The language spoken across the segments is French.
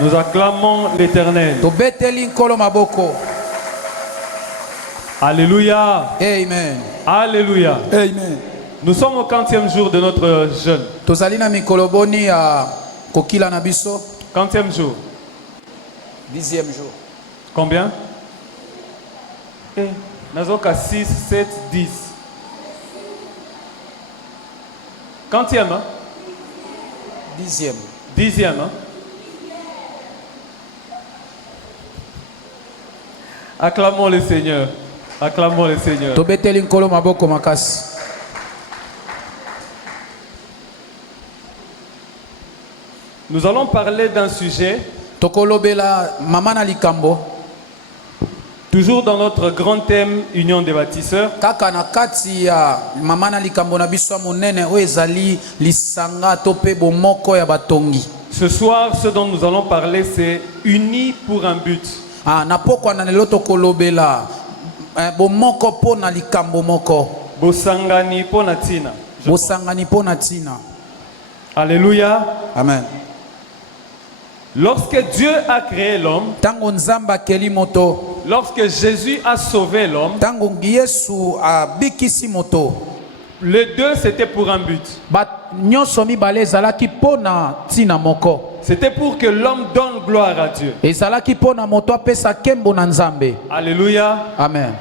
Nous acclamons l'Éternel. Alléluia. Amen. Alléluia. Amen. Nous sommes au 40e jour de notre jeûne. 40e jour. 10e jour. Combien? Nazoka 6, 7, 10. 40e, hein? 10e. 10e, hein? Acclamons le Seigneur. Acclamons le Seigneur. Nous allons parler d'un sujet, toujours dans notre grand thème Union des bâtisseurs. Ce soir, ce dont nous allons parler, c'est unis pour un but. Bosangani pona tina. Alléluia. Amen. Lorsque Dieu a créé l'homme, lorsque Jésus a sauvé l'homme, les deux c'était pour un but. C'était pour que l'homme donne gloire à Dieu. Alléluia. Amen.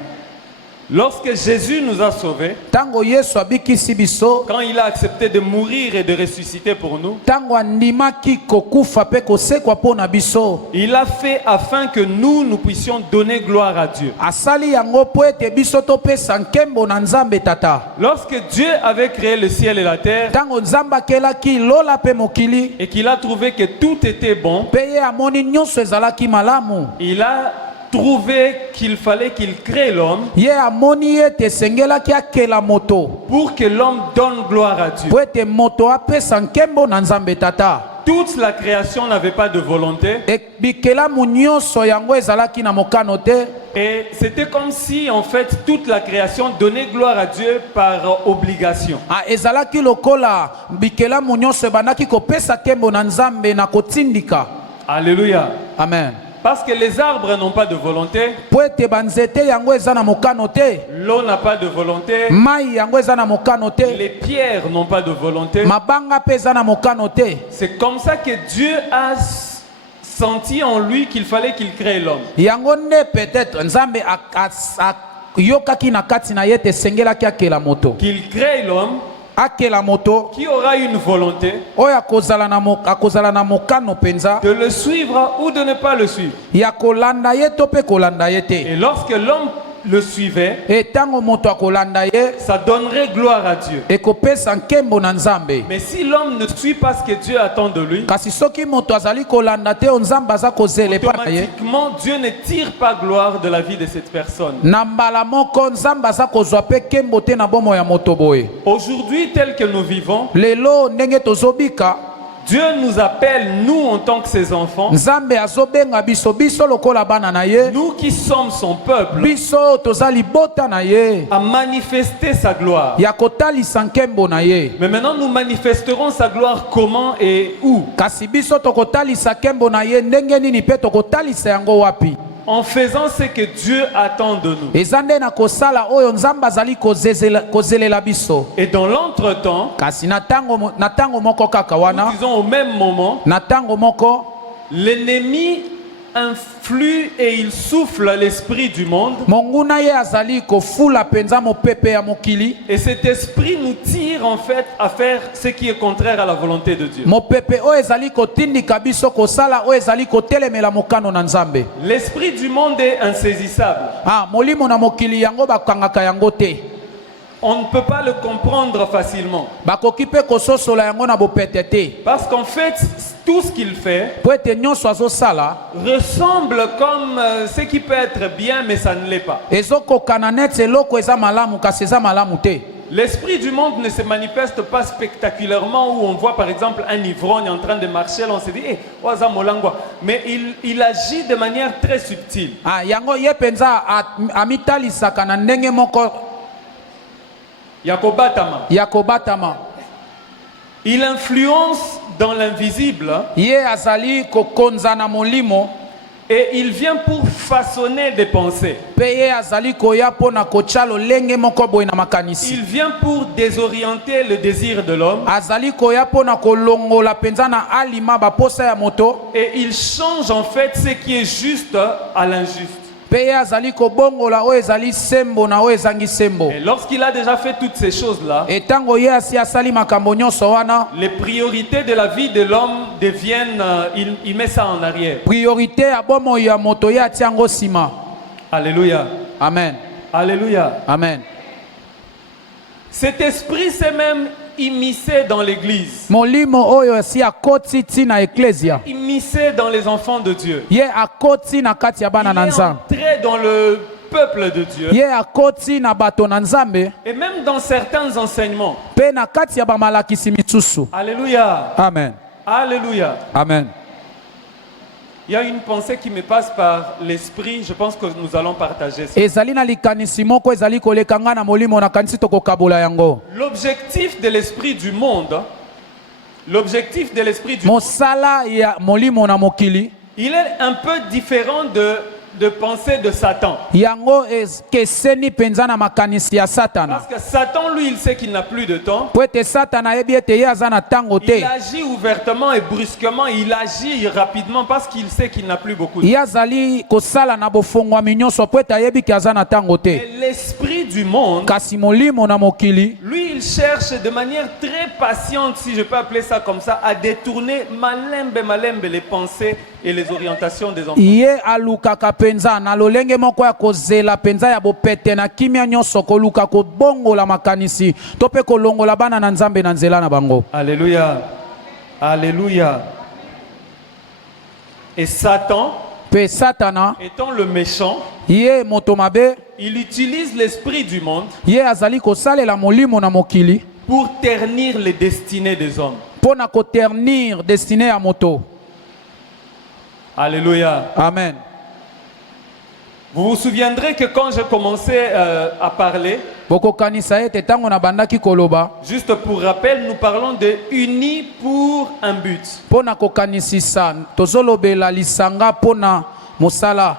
Lorsque Jésus nous a sauvés, quand il a accepté de mourir et de ressusciter pour nous, il a fait afin que nous puissions donner gloire à Dieu. Lorsque Dieu avait créé le ciel et la terre, et qu'il a trouvé que tout était bon, il a trouvé qu'il fallait qu'il crée l'homme pour que l'homme donne gloire à Dieu. Toute la création n'avait pas de volonté. Et c'était comme si en fait toute la création donnait gloire à Dieu par obligation. Alléluia. Amen. Parce que les arbres n'ont pas de volonté. L'eau n'a pas de volonté. Les pierres n'ont pas de volonté. C'est comme ça que Dieu a senti en lui qu'il fallait qu'il crée l'homme. Qu'il crée l'homme qui aura une volonté de le suivre ou de ne pas le suivre. Et lorsque l'homme le suivait, ça donnerait gloire à Dieu. Mais si l'homme ne suit pas ce que Dieu attend de lui, automatiquement Dieu ne tire pas gloire de la vie de cette personne. Aujourd'hui, tel que nous vivons, Dieu nous appelle, nous en tant que ses enfants, nous qui sommes son peuple, à manifester sa gloire. Mais maintenant nous manifesterons sa gloire comment et où? En faisant ce que Dieu attend de nous. Et dans l'entretemps, nous disons au même moment, l'ennemi influe et il souffle l'esprit du monde. Et cet esprit nous tire en fait à faire ce qui est contraire à la volonté de Dieu. L'esprit du monde est insaisissable. On ne peut pas le comprendre facilement. Parce qu'en fait, tout ce qu'il fait ressemble comme ce qui peut être bien, mais ça ne l'est pas. L'esprit du monde ne se manifeste pas spectaculairement où on voit par exemple un ivrogne en train de marcher, on se dit hey, mais il agit de manière très subtile. Yakobatama. Il influence dans l'invisible Ye azali kokonza na molimo. et il vient pour façonner des pensées. Pe ye azali koya pona kotia lolenge moko boye na makanisi. Il vient pour désorienter le désir de l'homme Azali koya pona kolongola penza na alima baposa ya moto. et il change en fait ce qui est juste à l'injuste. Pe ye azali kobongola oyo ezali sembo na oyo ezangi sembo. Et lorsqu'il a déjà fait toutes ces choses-là, Etango ye asi asali makambo nyonso wana, les priorités de la vie de l'homme deviennent, il met ça en arrière. priorité ya bomoi ya moto ye atiango sima. Alléluia. Amen. Alléluia. Amen. Cet esprit s'est même immiscé dans l'église, Molimo oyo si akoti ti na eklesia. immiscé dans les enfants de Dieu. Ye akoti na kati ya Il bana na est nzambe. entré dans le peuple de Dieu. Ye akoti na bato na nzambe. Et même dans certains enseignements. Pe na kati ya bamalakisi misusu. Alléluia. Amen. Alléluia. Amen. Il y a une pensée qui me passe par l'esprit. Je pense que nous allons partager ça. Ezali na likanisi moko ezali koleka nga na molimo na kanisi tokokabola yango. L'objectif de l'esprit du monde, l'objectif de l'esprit du monde, Mosala ya molimo na mokili. il est un peu différent de pensée de Satan. Yango keseni penza na makanisi ya Satana. Parce que Satan, lui, il sait qu'il n'a plus de temps. Po ete Satana yebi ete ye aza na tango Il te. agit ouvertement et brusquement. Il agit rapidement parce qu'il sait qu'il n'a plus beaucoup de temps. Ye azali kosala na bofongwami nyonso po ete ayebi ke aza na tango te. Et l'esprit du monde, Kasi molimo na mokili lui, il cherche de manière très patiente, si je peux appeler ça comme ça, à détourner malembe les pensées et les orientations des enfants. ye alukaka penza na lolenge moko ya kozela penza ya bopete na kimia nyonso koluka kobongola makanisi to pe kolongola bana na nzambe na nzela na bango. Alléluia. Alléluia. Et Satan, Pe Satana étant le méchant, ye moto mabe il utilise l'esprit du monde ye azali kosalela molimo na mokili pour ternir les destinées des hommes. mpo na koternir destine ya moto. Alléluia. Amen. Vous vous souviendrez que quand j'ai commencé à parler, bokokanisa ete ntango na bandaki koloba juste pour rappel, nous parlons de unis pour un but. mpo na kokanisisa tozolobela lisanga mpo na mosala.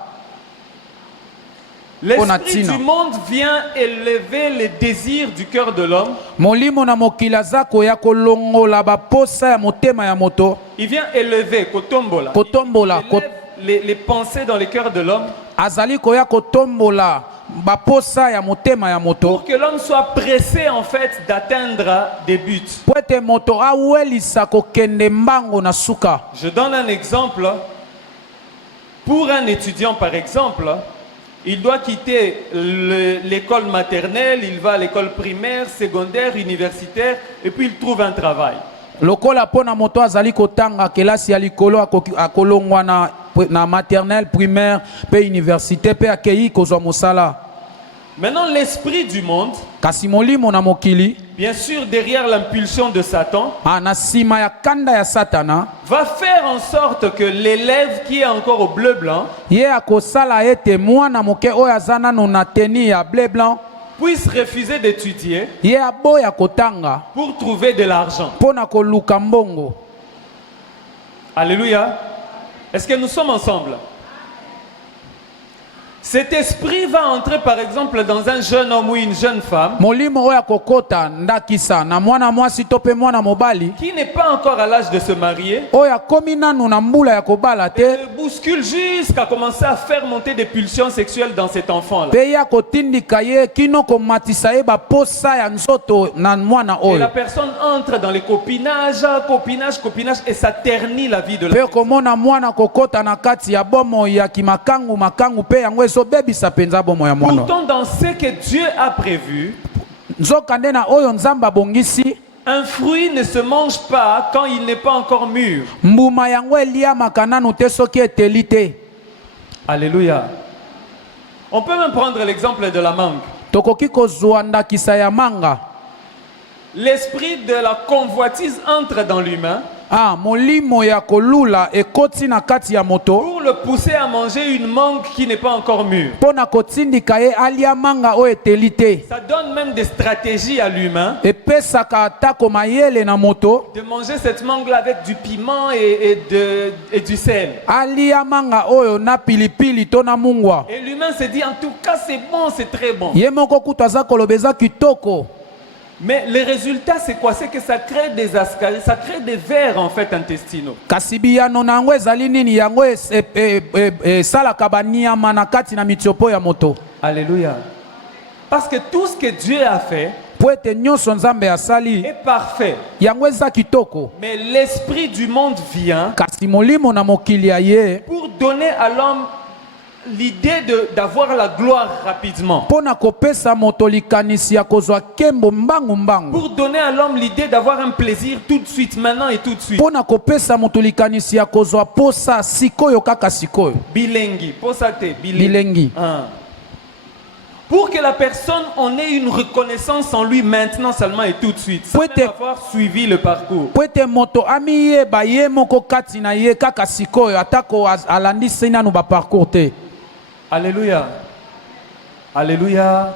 L'esprit du monde vient élever les désirs du cœur de l'homme. Molimo na mokili aza koya kolongola baposa ya motema ya moto. Il vient élever, kotombola. Kotombola, Il élève les pensées dans le cœur de l'homme azali koya kotombola baposa ya motema ya moto. pour que l'homme soit pressé en fait d'atteindre des buts. Po ete moto awelisa kokende mbango na suka. Je donne un exemple. Pour un étudiant par exemple, il doit quitter l'école maternelle, il va à l'école primaire, secondaire, universitaire et puis il trouve un travail. Lokola pona moto azali kotanga kelasi ya likolo akolongwa na maternelle, primaire, pe université, pe akei kozwa mosala. Maintenant, l'esprit du monde, Kasi molimo na mokili, bien sûr derrière l'impulsion de Satan, na sima ya kanda ya Satana, va faire en sorte que l'élève qui est encore au bleu blanc ye akosala ete mwana moke oyo aza nano na teni ya bleu blanc puisse refuser d'étudier ye aboya kotanga pour trouver de l'argent. mpo na koluka mbongo. Alléluia. Est-ce que nous sommes ensemble? Cet esprit va entrer par exemple dans un jeune homme ou une jeune femme Molimo oyo akokota ndakisa na mwana mwasi to pe mwana mobali qui n'est pas encore à l'âge de se marier, oyo akomi nanu na mbula ya kobala te, le bouscule jusqu'à commencer à faire monter des pulsions sexuelles dans cet enfant-là. pe ya kotindika ye kino komatisa ye baposa ya nzoto na mwana Et la oyo. personne entre dans les copinages, et ça ternit la vie de la Pe personne. komona mwana kokota na kati ya bomo ya kimakangu makangu pe yango ezobebisa penza bomo ya mwana. Pourtant, dans ce que Dieu a prévu, Nzokande na oyo nzamba bongisi, un fruit ne se mange pas quand il n'est pas encore mûr. mbuma yango eliamaka nanu te soki eteli te. Alléluia. On peut même prendre l'exemple de la mangue. Tokoki kozwa ndakisa ya manga. L'esprit de la convoitise entre dans l'humain molimo ya kolula ekoti na kati ya moto pour le pousser à manger une mangue qui n'est pas encore mûre. pona kotindika ye alia manga o eteli te. Ça donne même des stratégies à l'humain Epesaka atako mayele na moto de manger cette mangue-là avec du piment et du sel. alia manga oyo na pilipili to na mungwa. Et l'humain se dit, en tout cas, c'est bon, c'est très bon. Ye moko kutu aza koloba eza kitoko. Mais le résultat, c'est quoi? C'est que ça crée des ascaries, ça crée des vers, en fait, intestinaux. Kasi biyano na yango ezali nini yango esalaka banyama na kati na mitiopo ya moto. Alléluia. Parce que tout ce que Dieu a fait Po ete nyonso nzambe asali est parfait. yango eza kitoko. Mais l'esprit du monde vient Kasi molimo na mokili ya ye pour donner à l'homme l'idée d'avoir la gloire rapidement. pona kopesa moto likanisi ya kozwa kembo mbangu mbangu. Pour donner à l'homme l'idée d'avoir un plaisir tout de suite, maintenant et tout de suite. Pona kopesa moto likanisi ya kozwa posa sikoyo kaka sikoyo. Bilengi, posate, Bilengi. Pour que la personne en ait une reconnaissance en lui maintenant seulement et tout de suite, sans même avoir suivi le parcours. Po ete moto ami ye ba ye moko kati na ye kaka sikoyo atako alandisi nanu ba parcours te. Alléluia. Alléluia.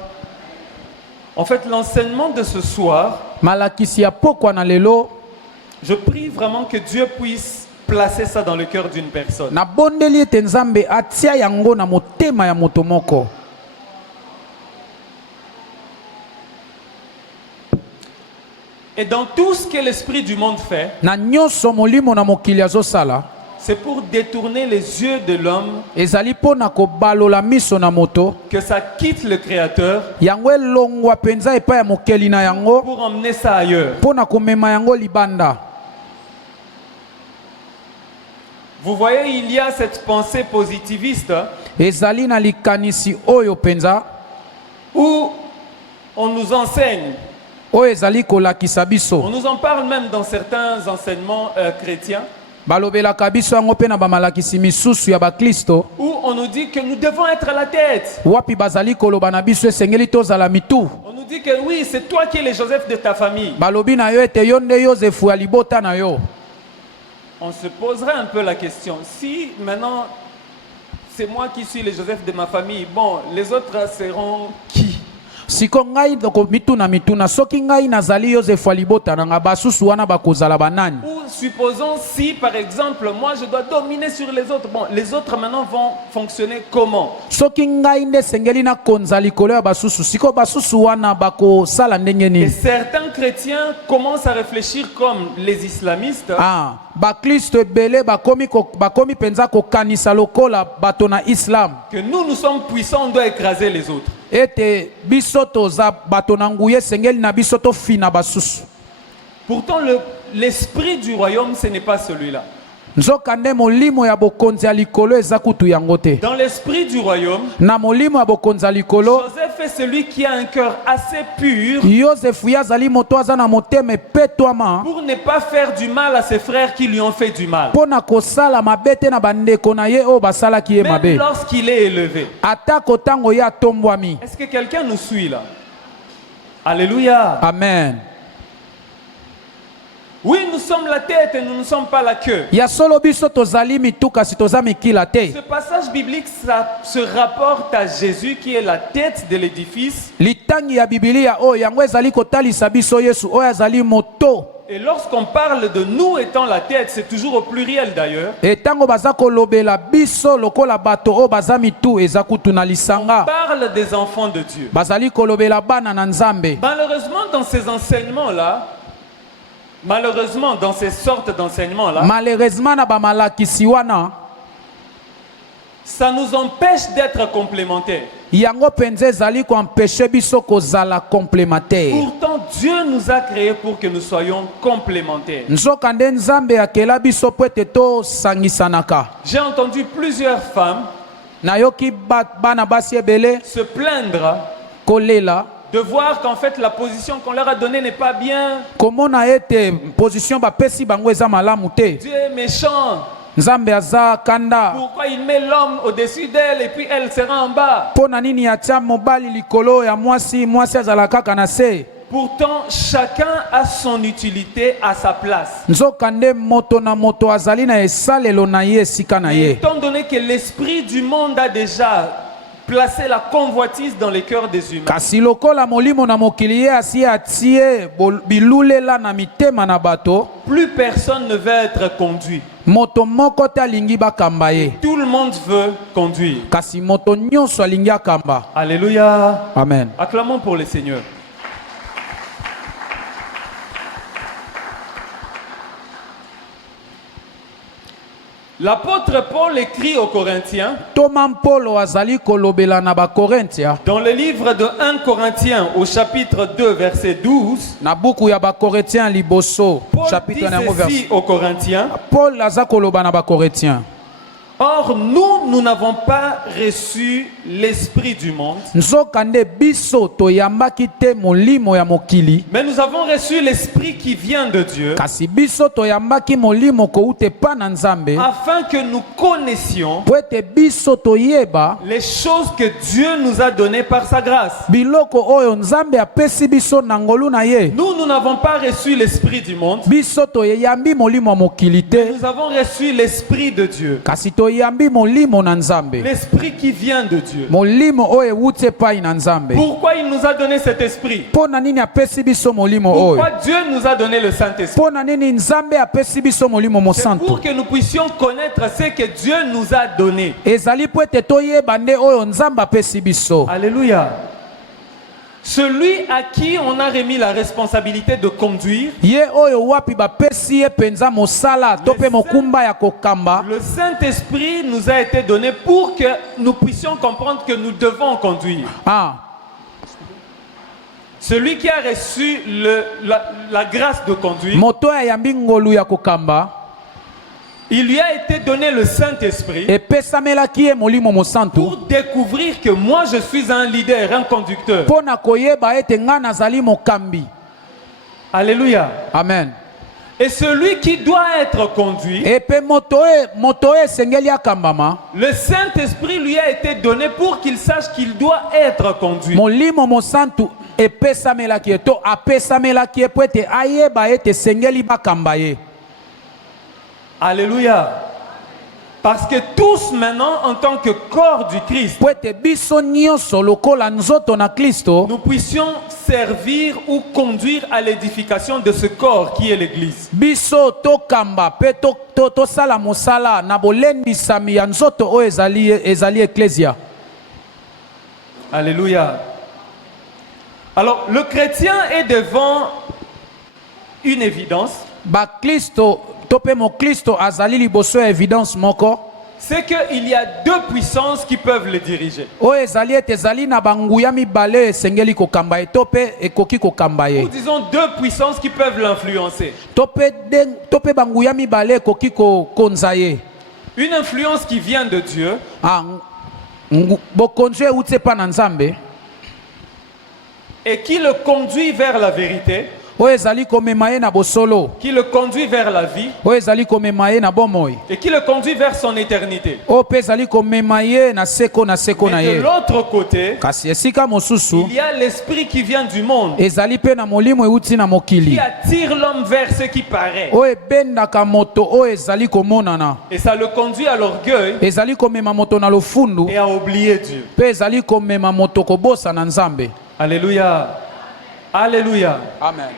En fait, l'enseignement de ce soir, Malakisi ya pokwa na lelo je prie vraiment que Dieu puisse placer ça dans le cœur d'une personne. na bondeli ete nzambe atia yango na motema ya moto moko. Et dans tout ce que l'esprit du monde fait, Na nyonso molimo na mokili azosala c'est pour détourner les yeux de l'homme, ezali pona kobalola miso na moto que ça quitte le Créateur yango elongwa penza epai ya mokeli na yango pour emmener ça ailleurs. pona komema yango libanda. Vous voyez, il y a cette pensée positiviste Ezali na likanisi oyo penza où on nous enseigne, oyo ezali kolakisa on biso nous en parle même dans certains enseignements chrétiens, balobelaka biso yango mpe na bamalakisi misusu ya baklisto où on nous dit que nous devons être la tête. wapi bazali koloba na biso esengeli tozala mitu. On nous dit que oui, c'est toi qui es le Joseph de ta famille. Balobi na yo ete yo nde Yozefu ya libota na yo. On se poserait un peu la question, si maintenant c'est moi qui suis le Joseph de ma famille, bon, les autres seront qui? Siko ngai doko mituna soki ngai nazali Yozefu ya libota na nga basusu wana bakozala banani. Ou supposons si par exemple moi je dois dominer sur les autres, bon, les autres maintenant vont fonctionner comment? Soki ngai nde sengeli na konza likolo ya basusu siko basusu wana bakosala ndenge Et nini. certains chrétiens commencent à réfléchir comme les islamistes. Baklisto ebele bakomi penza kokanisa lokola bato na Islam Que nous sommes puissants, on doit écraser les autres. ete biso toza bato na nguye sengeli na biso tofina basusu. Pourtant l'esprit du royaume ce n'est pas celui-là. Nzoka nde molimo ya bokonzi ya likolo eza kutu yango te. Dans l'esprit du royaume, Na molimo ya bokonzi ya likolo Joseph est celui qui a un cœur assez pur Yozefu yazali moto aza na motema epetwama pour ne pas faire du mal à ses frères qui lui ont fait du mal. pona kosala mabe te na bandeko na ye oyo basalaki ye Même mabe. lorsqu'il est élevé. Atako tango ye atombwami. Est-ce que quelqu'un nous suit là? Alléluia. Amen. Oui, nous sommes la tête et nous ne sommes pas la queue. Ya solo biso tozali mitu kasi toza mikila te. Ce passage biblique ça se rapporte à Jésus qui est la tête de l'édifice. Litangi ya Biblia oyo yango ezali kotalisa biso Yesu oyo azali moto. Et lorsqu'on parle de nous étant la tête, c'est toujours au pluriel d'ailleurs. Etango baza kolobela biso lokola bato oyo baza mitu eza kutu na On lisanga. parle des enfants de Dieu. Bazali kolobela bana na Nzambe. Malheureusement, dans ces enseignements-là, malheureusement, dans ces sortes d'enseignements-là, Malheureusement na bamalakisi wana ça nous empêche d'être complémentaires. yango penza ezali koempêche biso kozala complémentaire. Pourtant, Dieu nous a créés pour que nous soyons complémentaires. Nzoka nde Nzambe akela biso po ete tosangisanaka. J'ai entendu plusieurs femmes Nayoki bana basi ebele se plaindre kolela de voir qu'en fait la position qu'on leur a donnée n'est pas bien. komona ete position bapesi bango eza malamu te. Dieu est méchant. Nzambe aza kanda. Pourquoi il met l'homme au-dessus d'elle et puis elle sera en bas? Pona nini atia mobali likolo ya mwasi azala kaka na se. Pourtant, chacun a son utilité à sa place. nzoka nde moto na moto azali na esalelo na ye esika na Et ye. étant donné que l'esprit du monde a déjà placé la convoitise dans les cœurs des humains, Kasi lokola molimo na mokili ye asi atie bilulela na mitema na bato, plus personne ne veut être conduit. moto moko te alingi bakamba ye. Tout le monde veut conduire. Kasi moto nyonso alingi akamba. Alléluia. Amen. Acclamons pour le Seigneur. L'apôtre Paul écrit aux Corinthiens, Thomas Polo azali kolobela na ba Korintia, dans le livre de 1 Corinthiens au chapitre 2 verset 12, na buku ya ba Korintia liboso Paul dit chapitre na ceci aux Corinthiens: Paul aza koloba na ba Korintia. Or, nous n'avons pas reçu l'esprit du monde, Nzoka nde biso toyambaki te molimo ya mokili, mais nous avons reçu l'esprit qui vient de Dieu, kasi biso toyambaki molimo koute pa na Nzambe, afin que nous connaissions po ete biso toyeba les choses que Dieu nous a données par sa grâce. biloko oyo Nzambe apesi biso na ngolu na ye. Nous n'avons pas reçu l'esprit du monde, Biso toyambi molimo ya mokili te, nous avons reçu l'esprit de Dieu, kasi toyambi molimo na Nzambe, l'esprit qui vient de Dieu. molimo oyo ewuti epai na Nzambe. Pourquoi il nous a donné cet esprit? Mpo na nini apesi biso molimo oyo? Pourquoi Dieu nous a donné le Saint-Esprit? Mpo na nini Nzambe apesi biso molimo C'est mosantu? pour que nous puissions connaître ce que Dieu nous a donné. Ezali po ete toyeba nde oyo Nzambe apesi biso. Alléluia. Celui à qui on a remis la responsabilité de conduire, Ye oyo wapi bapesi ye penza mosala to pe mokumba ya kokamba. le Saint-Esprit nous a été donné pour que nous puissions comprendre que nous devons conduire. Ah, Celui qui a reçu la grâce de conduire, moto ya yambi ngolu ya kokamba il lui a été donné le Saint-Esprit epesamelaki ye molimo mosantu pour découvrir que moi je suis un leader, un conducteur. mpo na koyeba ete nga nazali mokambi. Alléluia. Amen. Et celui qui doit être conduit, Epe moto oyo esengeli akambama, le Saint-Esprit lui a été donné pour qu'il sache qu'il doit être conduit. molimo mosantu epesamelaki ye to apesamelaki ye po ete ayeba ete esengeli bakamba ye. Alléluia. Parce que tous maintenant, en tant que corps du Christ, Po ete biso nyonso lokola nzoto na Kristo nous puissions servir ou conduire à l'édification de ce corps qui est l'Église. biso tokamba pe tosala mosala na bolendisami ya nzoto oyo ezali eklesia. Alléluia. Alors, le chrétien est devant une évidence, Bakristo to pe mokristo azali liboso ya évidence moko c'est qu'il y a deux puissances qui peuvent le diriger. oyo ezali ete ezali na banguya mibale esengeli kokamba ye to pe ekoki kokamba ye, Nous disons deux puissances qui peuvent l'influencer. to pe banguya mibale ekoki kokonza ye. Une influence qui vient de Dieu Ah, bokonzi euti epa na Nzambe et qui le conduit vers la vérité, oyo ezali komema ye na bosolo, qui le conduit vers la vie oyo ezali komema ye na bomoi, et qui le conduit vers son éternité. oyo mpe ezali komema ye na seko na Mais de ye. l'autre côté, Kasi esika mosusu il y a l'esprit qui vient du monde, ezali mpe na molimo euti na qui mokili attire l'homme vers ce qui paraît. oyo ebendaka moto oyo ezali komonana, Et ça le conduit à l'orgueil ezali komema moto na lofundu, et à oublier Dieu. mpe ezali komema moto kobosa na Nzambe. Alléluia. Alléluia. Amen.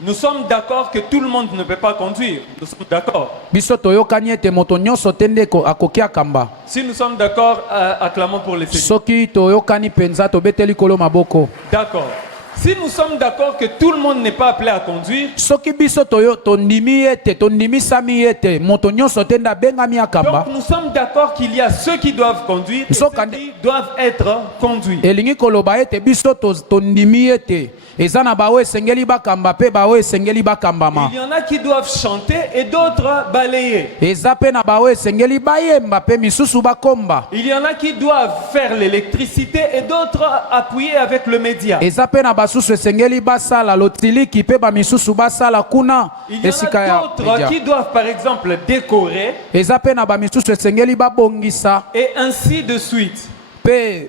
Nous sommes d'accord que tout le monde ne peut pas conduire. Nous sommes d'accord. Biso toyokani ete moto nyonso te nde akoki akamba. Si nous sommes d'accord, acclamons pour le Seigneur. Soki toyokani penza tobeteli kolo maboko. D'accord. Si nous sommes d'accord que tout le monde n'est pas appelé à conduire, Soki biso tondimi ete tondimisami ete moto nyonso te nde abengami akamba. donc nous sommes d'accord qu'il y a ceux qui doivent conduire et ceux qui doivent être conduits. Elingi koloba ete biso tondimi ete eza na baoyo esengeli bakamba pe baoyo esengeli bakambama. Il y en a qui doivent chanter et d'autres balayer. Eza pe na baoyo esengeli bayemba pe misusu bakomba. Il y en a qui doivent faire l'électricité et d'autres appuyer avec le média. Eza pe na basusu esengeli basala lotiliki pe bamisusu basala kuna Il y en esika a ya d'autres media. qui doivent par exemple décorer Eza pe na bamisusu esengeli babongisa et ainsi de suite. pe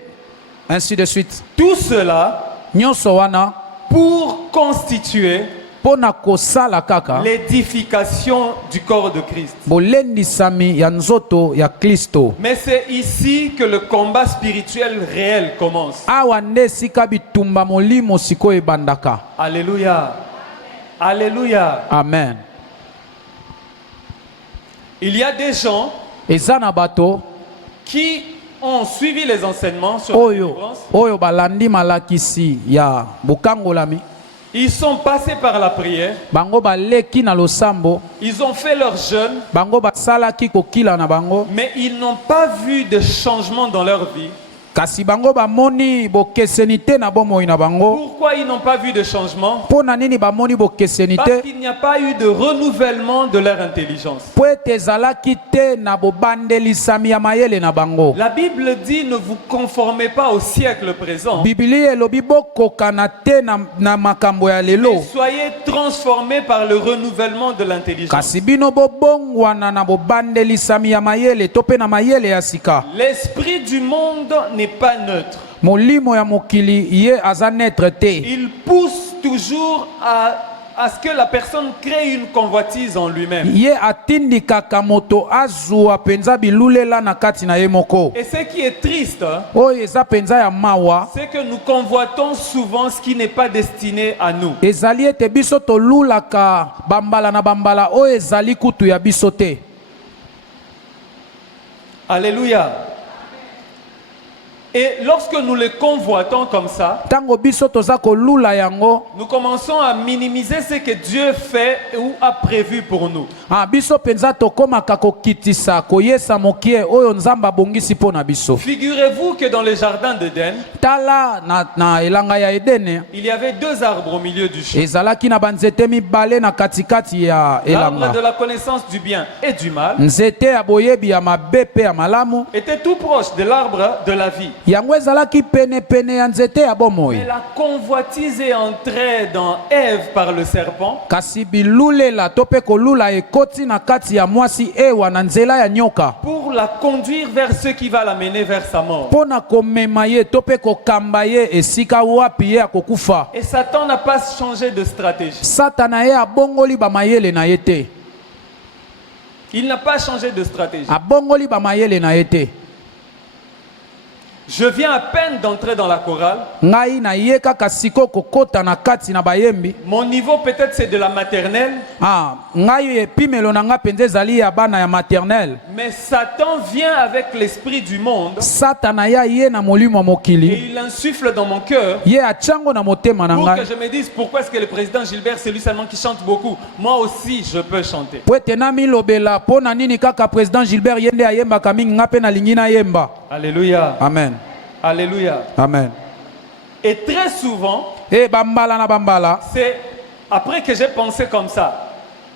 ainsi de suite. Tout cela Nyonso wana pour constituer pona kosala kaka l'édification du corps de Christ. bolendisami ya nzoto ya Kristo. Mais c'est ici que le combat spirituel réel commence. Awa nde esika bitumba molimo sikoyo ebandaka. Alléluia. Alléluia. Amen. Il y a des gens Eza na bato qui ont suivi les enseignements sur la oyo délivrance. oyo balandi malakisi ya bukangolami. Ils sont passés par la prière. Bango baleki na losambo. Ils ont fait leur jeûne. Bango basalaki kokila na bango. Mais ils n'ont pas vu de changement dans leur vie. Kasi bango bamoni bokeseni te na bomoi na bango. Pourquoi ils n'ont pas vu de changement? Pona nini bamoni bokeseni Parce te? qu'il n'y a pas eu de renouvellement de leur intelligence. Po ete ezalaki te na bobandelisami ya mayele na bango. La Bible dit ne vous conformez pas au siècle présent, Biblia elobi bokokana te na makambo ya mais lelo. soyez transformés par le renouvellement de l'intelligence. Kasi bino bobongwana na bobandelisami ya mayele to pe na mayele ya sika. L'esprit du monde n'est pas neutre. Molimo ya mokili ye aza netre te. Il pousse toujours à ce que la personne crée une convoitise en lui-même. Ye atindikaka moto azwa penza bilulela na kati na ye moko. Et ce qui est triste, hein, Oyo eza penza ya mawa. c'est que nous convoitons souvent ce qui n'est pas destiné à nous. Ezali ete biso tolulaka bambala na bambala oyo ezali kutu ya biso te. Alléluia. Et lorsque nous les convoitons comme ça, Tango biso toza kolula yango, nous commençons à minimiser ce que Dieu fait ou a prévu pour nous. biso penza tokomaka kokitisa koyesa mokie oyo nzamba bongisi pona biso. Figurez-vous que dans le jardin d'Éden, Tala na elanga ya Edene, il y avait deux arbres au milieu du champ. ezalaki na banzete mibale na katikati ya L'arbre de elanga. la connaissance du bien et du mal Nzete ya boyebi ya mabe pe ya malamu, était tout proche de l'arbre de la vie. yango ezalaki pene pene ya nzete ya Mais bomoi. la convoitise est entrée dans Ève par le serpent. Kasi bilulela to pe kolula ekoti na kati ya mwasi ewa na nzela ya nyoka. Pour la conduire vers ce qui va l'amener vers sa mort. Pona komema ye to pe kokamba ye esika wapi ye akokufa. Et Satan n'a pas changé de stratégie. Satana ye abongoli bamayele na ye te. Il n'a pas changé de stratégie. Abongoli bamayele na ye te. Je viens à peine d'entrer dans la chorale. Ngai na ye kaka siko kokota na kati na bayembi. Mon niveau peut-être c'est de la maternelle. Ngai epimelo na nga penza ezali ya bana ya maternelle. Mais Satan vient avec l'esprit du monde Satana ya ye na molimo et mokili. il insuffle dans mon cœur Ye achango na motema na pour que ngai. je me dise pourquoi est-ce que le président Gilbert c'est lui seulement qui chante beaucoup. Moi aussi je peux chanter. Po ete na milobela po na nini kaka président Gilbert yende ayembaka mingi nga pe na lingi na yemba. Alléluia. Amen. Alléluia. Amen. Et très souvent, Bambala na bambala. c'est après que j'ai pensé comme ça,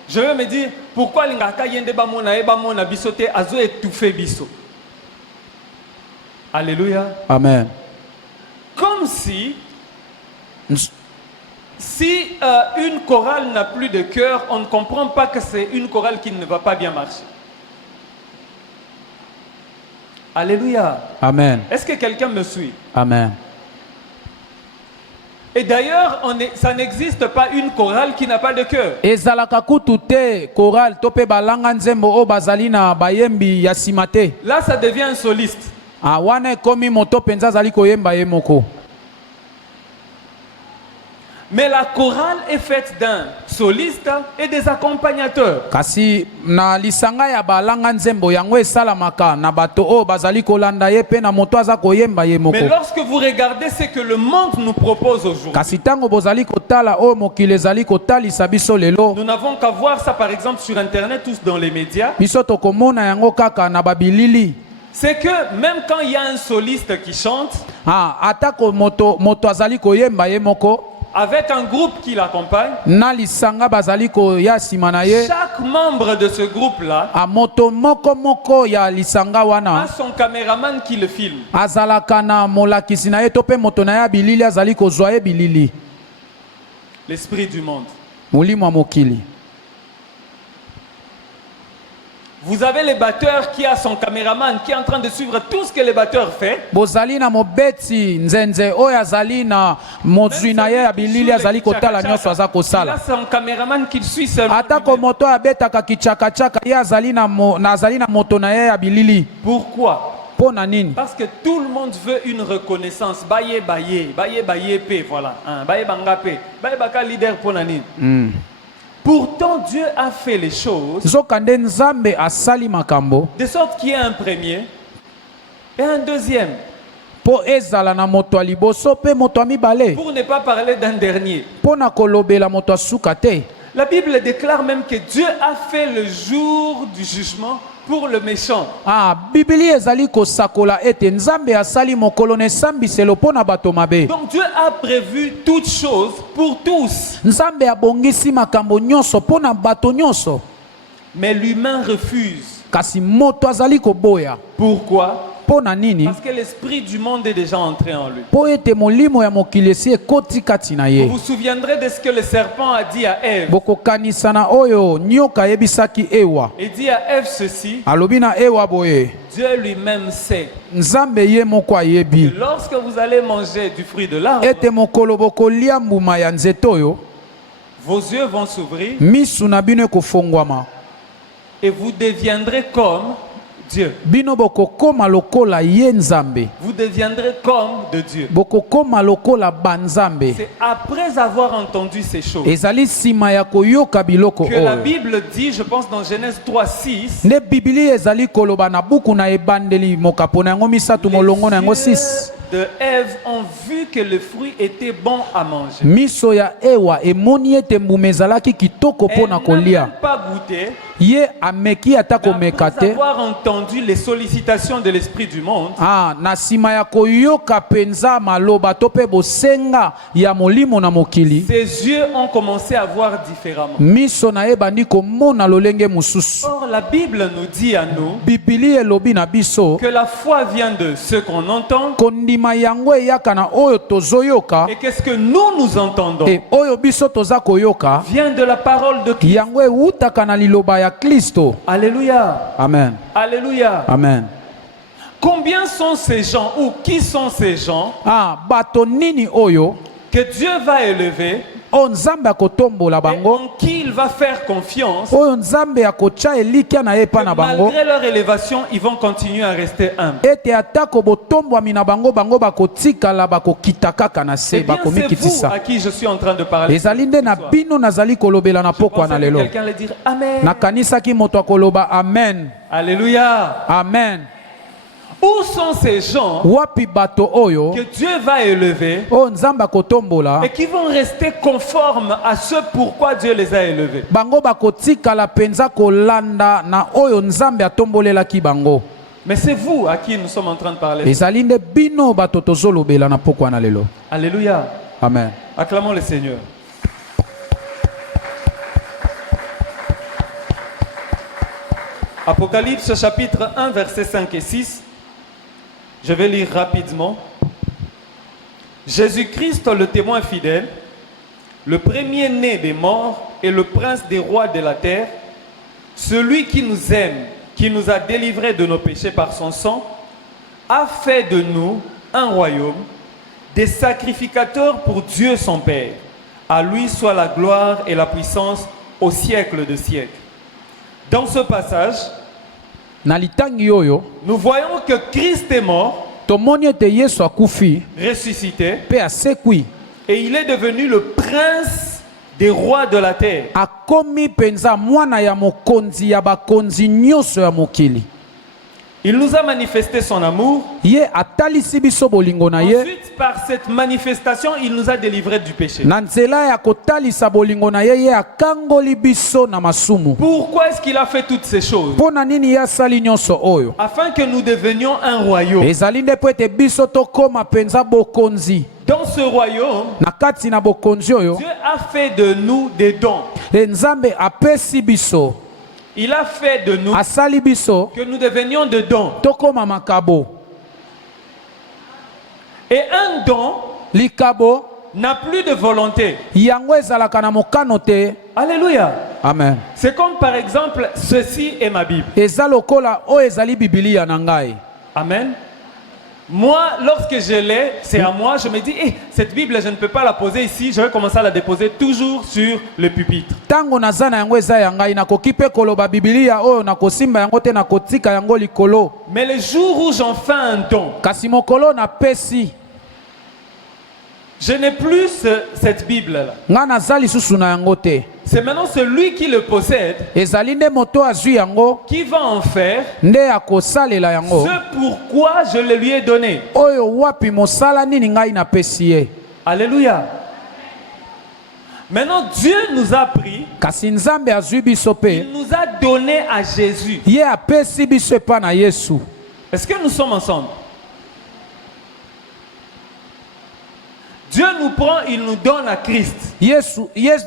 je vais me dire pourquoi l'ingaka yende bamona bisote azo étouffé biso. Alléluia. Amen. Comme si une chorale n'a plus de cœur, on ne comprend pas que c'est une chorale qui ne va pas bien marcher. Alléluia. Amen. Est-ce que quelqu'un me suit? Amen. Et d'ailleurs, ça n'existe pas une chorale qui n'a pas de cœur. Ezalaka kutu te choral to pe balanga nzembo o bazali na bayembi ya sima te. Là, ça devient un soliste. Wana ekomi moto penza azali koyemba ye moko. Mais la chorale est faite d'un soliste et des accompagnateurs. Kasi na lisanga ya balanga nzembo yango esalamaka na bato o bazali kolanda ye pe na moto aza koyemba ye moko. Mais lorsque vous regardez ce que le monde nous propose aujourd'hui, Kasi tango bozali kotala o mokili ezali kotalisa biso lelo. nous n'avons qu'à voir ça par exemple sur internet ou dans les médias. Biso tokomona yango kaka na babilili. C'est que même quand il y a un soliste qui chante, Atako moto azali koyemba ye moko. avec un groupe qui l'accompagne, Na lisanga bazali ko ya sima na ye. chaque membre de ce groupe-là Moto moko ya lisanga a wana. son caméraman qui le filme. Azalaka na molakisi na ye to pe moto na ya bilili azali kozwa ye bilili. L'esprit du monde. Molimo ya mokili. Vous avez le batteur qui a son caméraman qui est en train de suivre tout ce que le batteur fait. bozali na mobeti nzenze oyo azali na mozwi na ye ya bilili azali kotala nyonso aza Il a kosala son caméraman qui le suit seulement. atako moto abetaka kichakachaka ye azali na moto na ye ya bilili Pourquoi? mpo na nini? Parce que tout le monde veut une reconnaissance. Baye baye, baye baye pe, voilà. Baye banga pe, baye baka leader pour nani. Pourtant, Dieu a fait les choses nzokande nzambe asali makambo de sorte qu'il y ait un premier et un deuxième. mpo ezala na moto ya liboso mpe moto ya mibale Pour ne pas parler d'un dernier. mpo na kolobela moto asuka te. La Bible déclare même que Dieu a fait le jour du jugement pour le méchant. bibili ezali kosakola ete nzambe asali mokolo na esambiselo mpo na bato mabe. Donc Dieu a prévu toutes choses pour tous. nzambe abongisi makambo nyonso mpo na bato nyonso Mais l'humain refuse. kasi moto azali koboya. Pourquoi? mpo na nini? Parce que l'esprit du monde est déjà entré en lui. mpo ete molimo ya mokili esi ekoti kati na Vous ye. vous souviendrez de ce que le serpent a dit à Ève. bokokanisa na oyo nyoka ayebisaki ewa. Il dit à Ève ceci: alobi na ewa boye Dieu lui-même sait nzambe ye moko que ayebi lorsque vous allez manger du fruit de l'arbre, ete mokolo bokolia mbuma ya nzete oyo vos yeux vont s'ouvrir misu na bino ekofongwama et vous deviendrez comme Dieu. bino bokokoma lokola ye nzambe. Vous deviendrez comme de Dieu. bokokoma lokola banzambe. C'est après avoir entendu ces choses ezali nsima ya koyoka biloko que la oyo Bible dit, je pense dans Genèse 3:6, nde bibili ezali koloba na buku na ebandeli mokapo na yango misatu molongo na yango 6 de Ève ont vu que le fruit était bon à manger. miso ya ewa emoni ete mbuma ezalaki kitoko mpo Elle na n'a kolia. même pas goûté. ye ameki ata komeka Après te. avoir entendu les sollicitations de l'esprit du monde, na nsima ya koyoka penza maloba to mpe bosenga ya molimo na mokili ses yeux ont commencé à voir différemment. miso na ye bandi komona lolenge mosusu. Or, la Bible nous dit à nous bibili elobi na biso que la foi vient de ce qu'on entend kondima yango eyaka na oyo tozoyoka et qu'est-ce que nous entendons e oyo biso toza koyoka vient de la parole de Christ. yango ewutaka na liloba ya Kristo. Alléluia. Amen. Alléluia. Amen. Combien sont ces gens ou qui sont ces gens bato nini oyo que Dieu va élever, oyo nzambe akotombola et bango en qui il va faire confiance, oyo nzambe akotya elikya na ye epa na bango malgré leur élévation, ils vont continuer à rester humbles. ete atako botombwami na bango bango bakotikala bakokita kaka na Eh se bien, c'est vous bakomikitisa. à qui je suis en train de parler. ezali nde na ce soir. bino nazali kolobela na Je pokwa pensais na que lelo. quelqu'un allait dire Amen. nakanisaki moto akoloba amen. Alléluia. Amen. Où sont ces gens wapi bato oyo que Dieu va élever oyo nzambe akotombola et qui vont rester conformes à ce pourquoi Dieu les a élevés? bango bakotikala penza kolanda na oyo nzambe atombolelaki bango. Mais c'est vous à qui nous sommes en train de parler. ezali nde bino bato tozolobela na pokwa na lelo. Alléluia. Amen. Acclamons le Seigneur. Apocalypse chapitre 1 versets 5 et 6. Je vais lire rapidement. Jésus-Christ, le témoin fidèle, le premier-né des morts et le prince des rois de la terre, celui qui nous aime, qui nous a délivrés de nos péchés par son sang, a fait de nous un royaume, des sacrificateurs pour Dieu son Père. À lui soit la gloire et la puissance au siècle de siècles. Dans ce passage, na litangi oyo nous voyons que Christ est mort, tomoni ete yesu akufi ressuscité, mpe asekwi et il est devenu le prince des rois de la terre. akomi penza mwana ya mokonzi ya bakonzi nyonso ya mokili. Il nous a manifesté son amour. ye atalisi biso bolingo na ye Ensuite, par cette manifestation, il nous a délivrés du péché. na nzela ya kotalisa bolingo na ye ye akangoli biso na masumu. Pourquoi est-ce qu'il a fait toutes ces choses? mpo na nini ye asali nyonso oyo? Afin que nous devenions un royaume. ezali nde mpo ete biso tokóma penza bokonzi. Dans ce royaume, na kati na bokonzi oyo Dieu a fait de nous des dons. nzambe apesi biso Il a fait de nous asali biso que nous devenions de dons. tokóma makabo. Et un don likabo n'a plus de volonté. yango ezalaka na mokano te. Alléluia. Amen. C'est comme par exemple, ceci est ma Bible. Eza lokola o ezali Biblia na ngai. Amen. Moi, lorsque je l'ai, c'est à moi, je me dis, cette Bible, je ne peux pas la poser ici, je vais commencer à la déposer toujours sur le pupitre. Tango nazana yango eza ya ngai nakoki pe koloba Biblia oyo nakosimba yango te nakotika yango likolo. Mais le jour où j'en fais un don, Kasi mokolo na pesi je n'ai plus cette Bible-là. nga naza lisusu na yango te. C'est maintenant celui qui le possède Ezali nde moto azwi yango qui va en faire nde akosalela yango ce pourquoi je le lui ai donné. oyo wapi mosala nini ngai napesi ye. Alléluia. Maintenant, Dieu nous a pris, Kasi nzambe azwi biso pe il nous a donné à Jésus. ye apesi biso epa na Yesu. Est-ce que nous sommes ensemble? Dieu nous prend, il nous donne à Christ.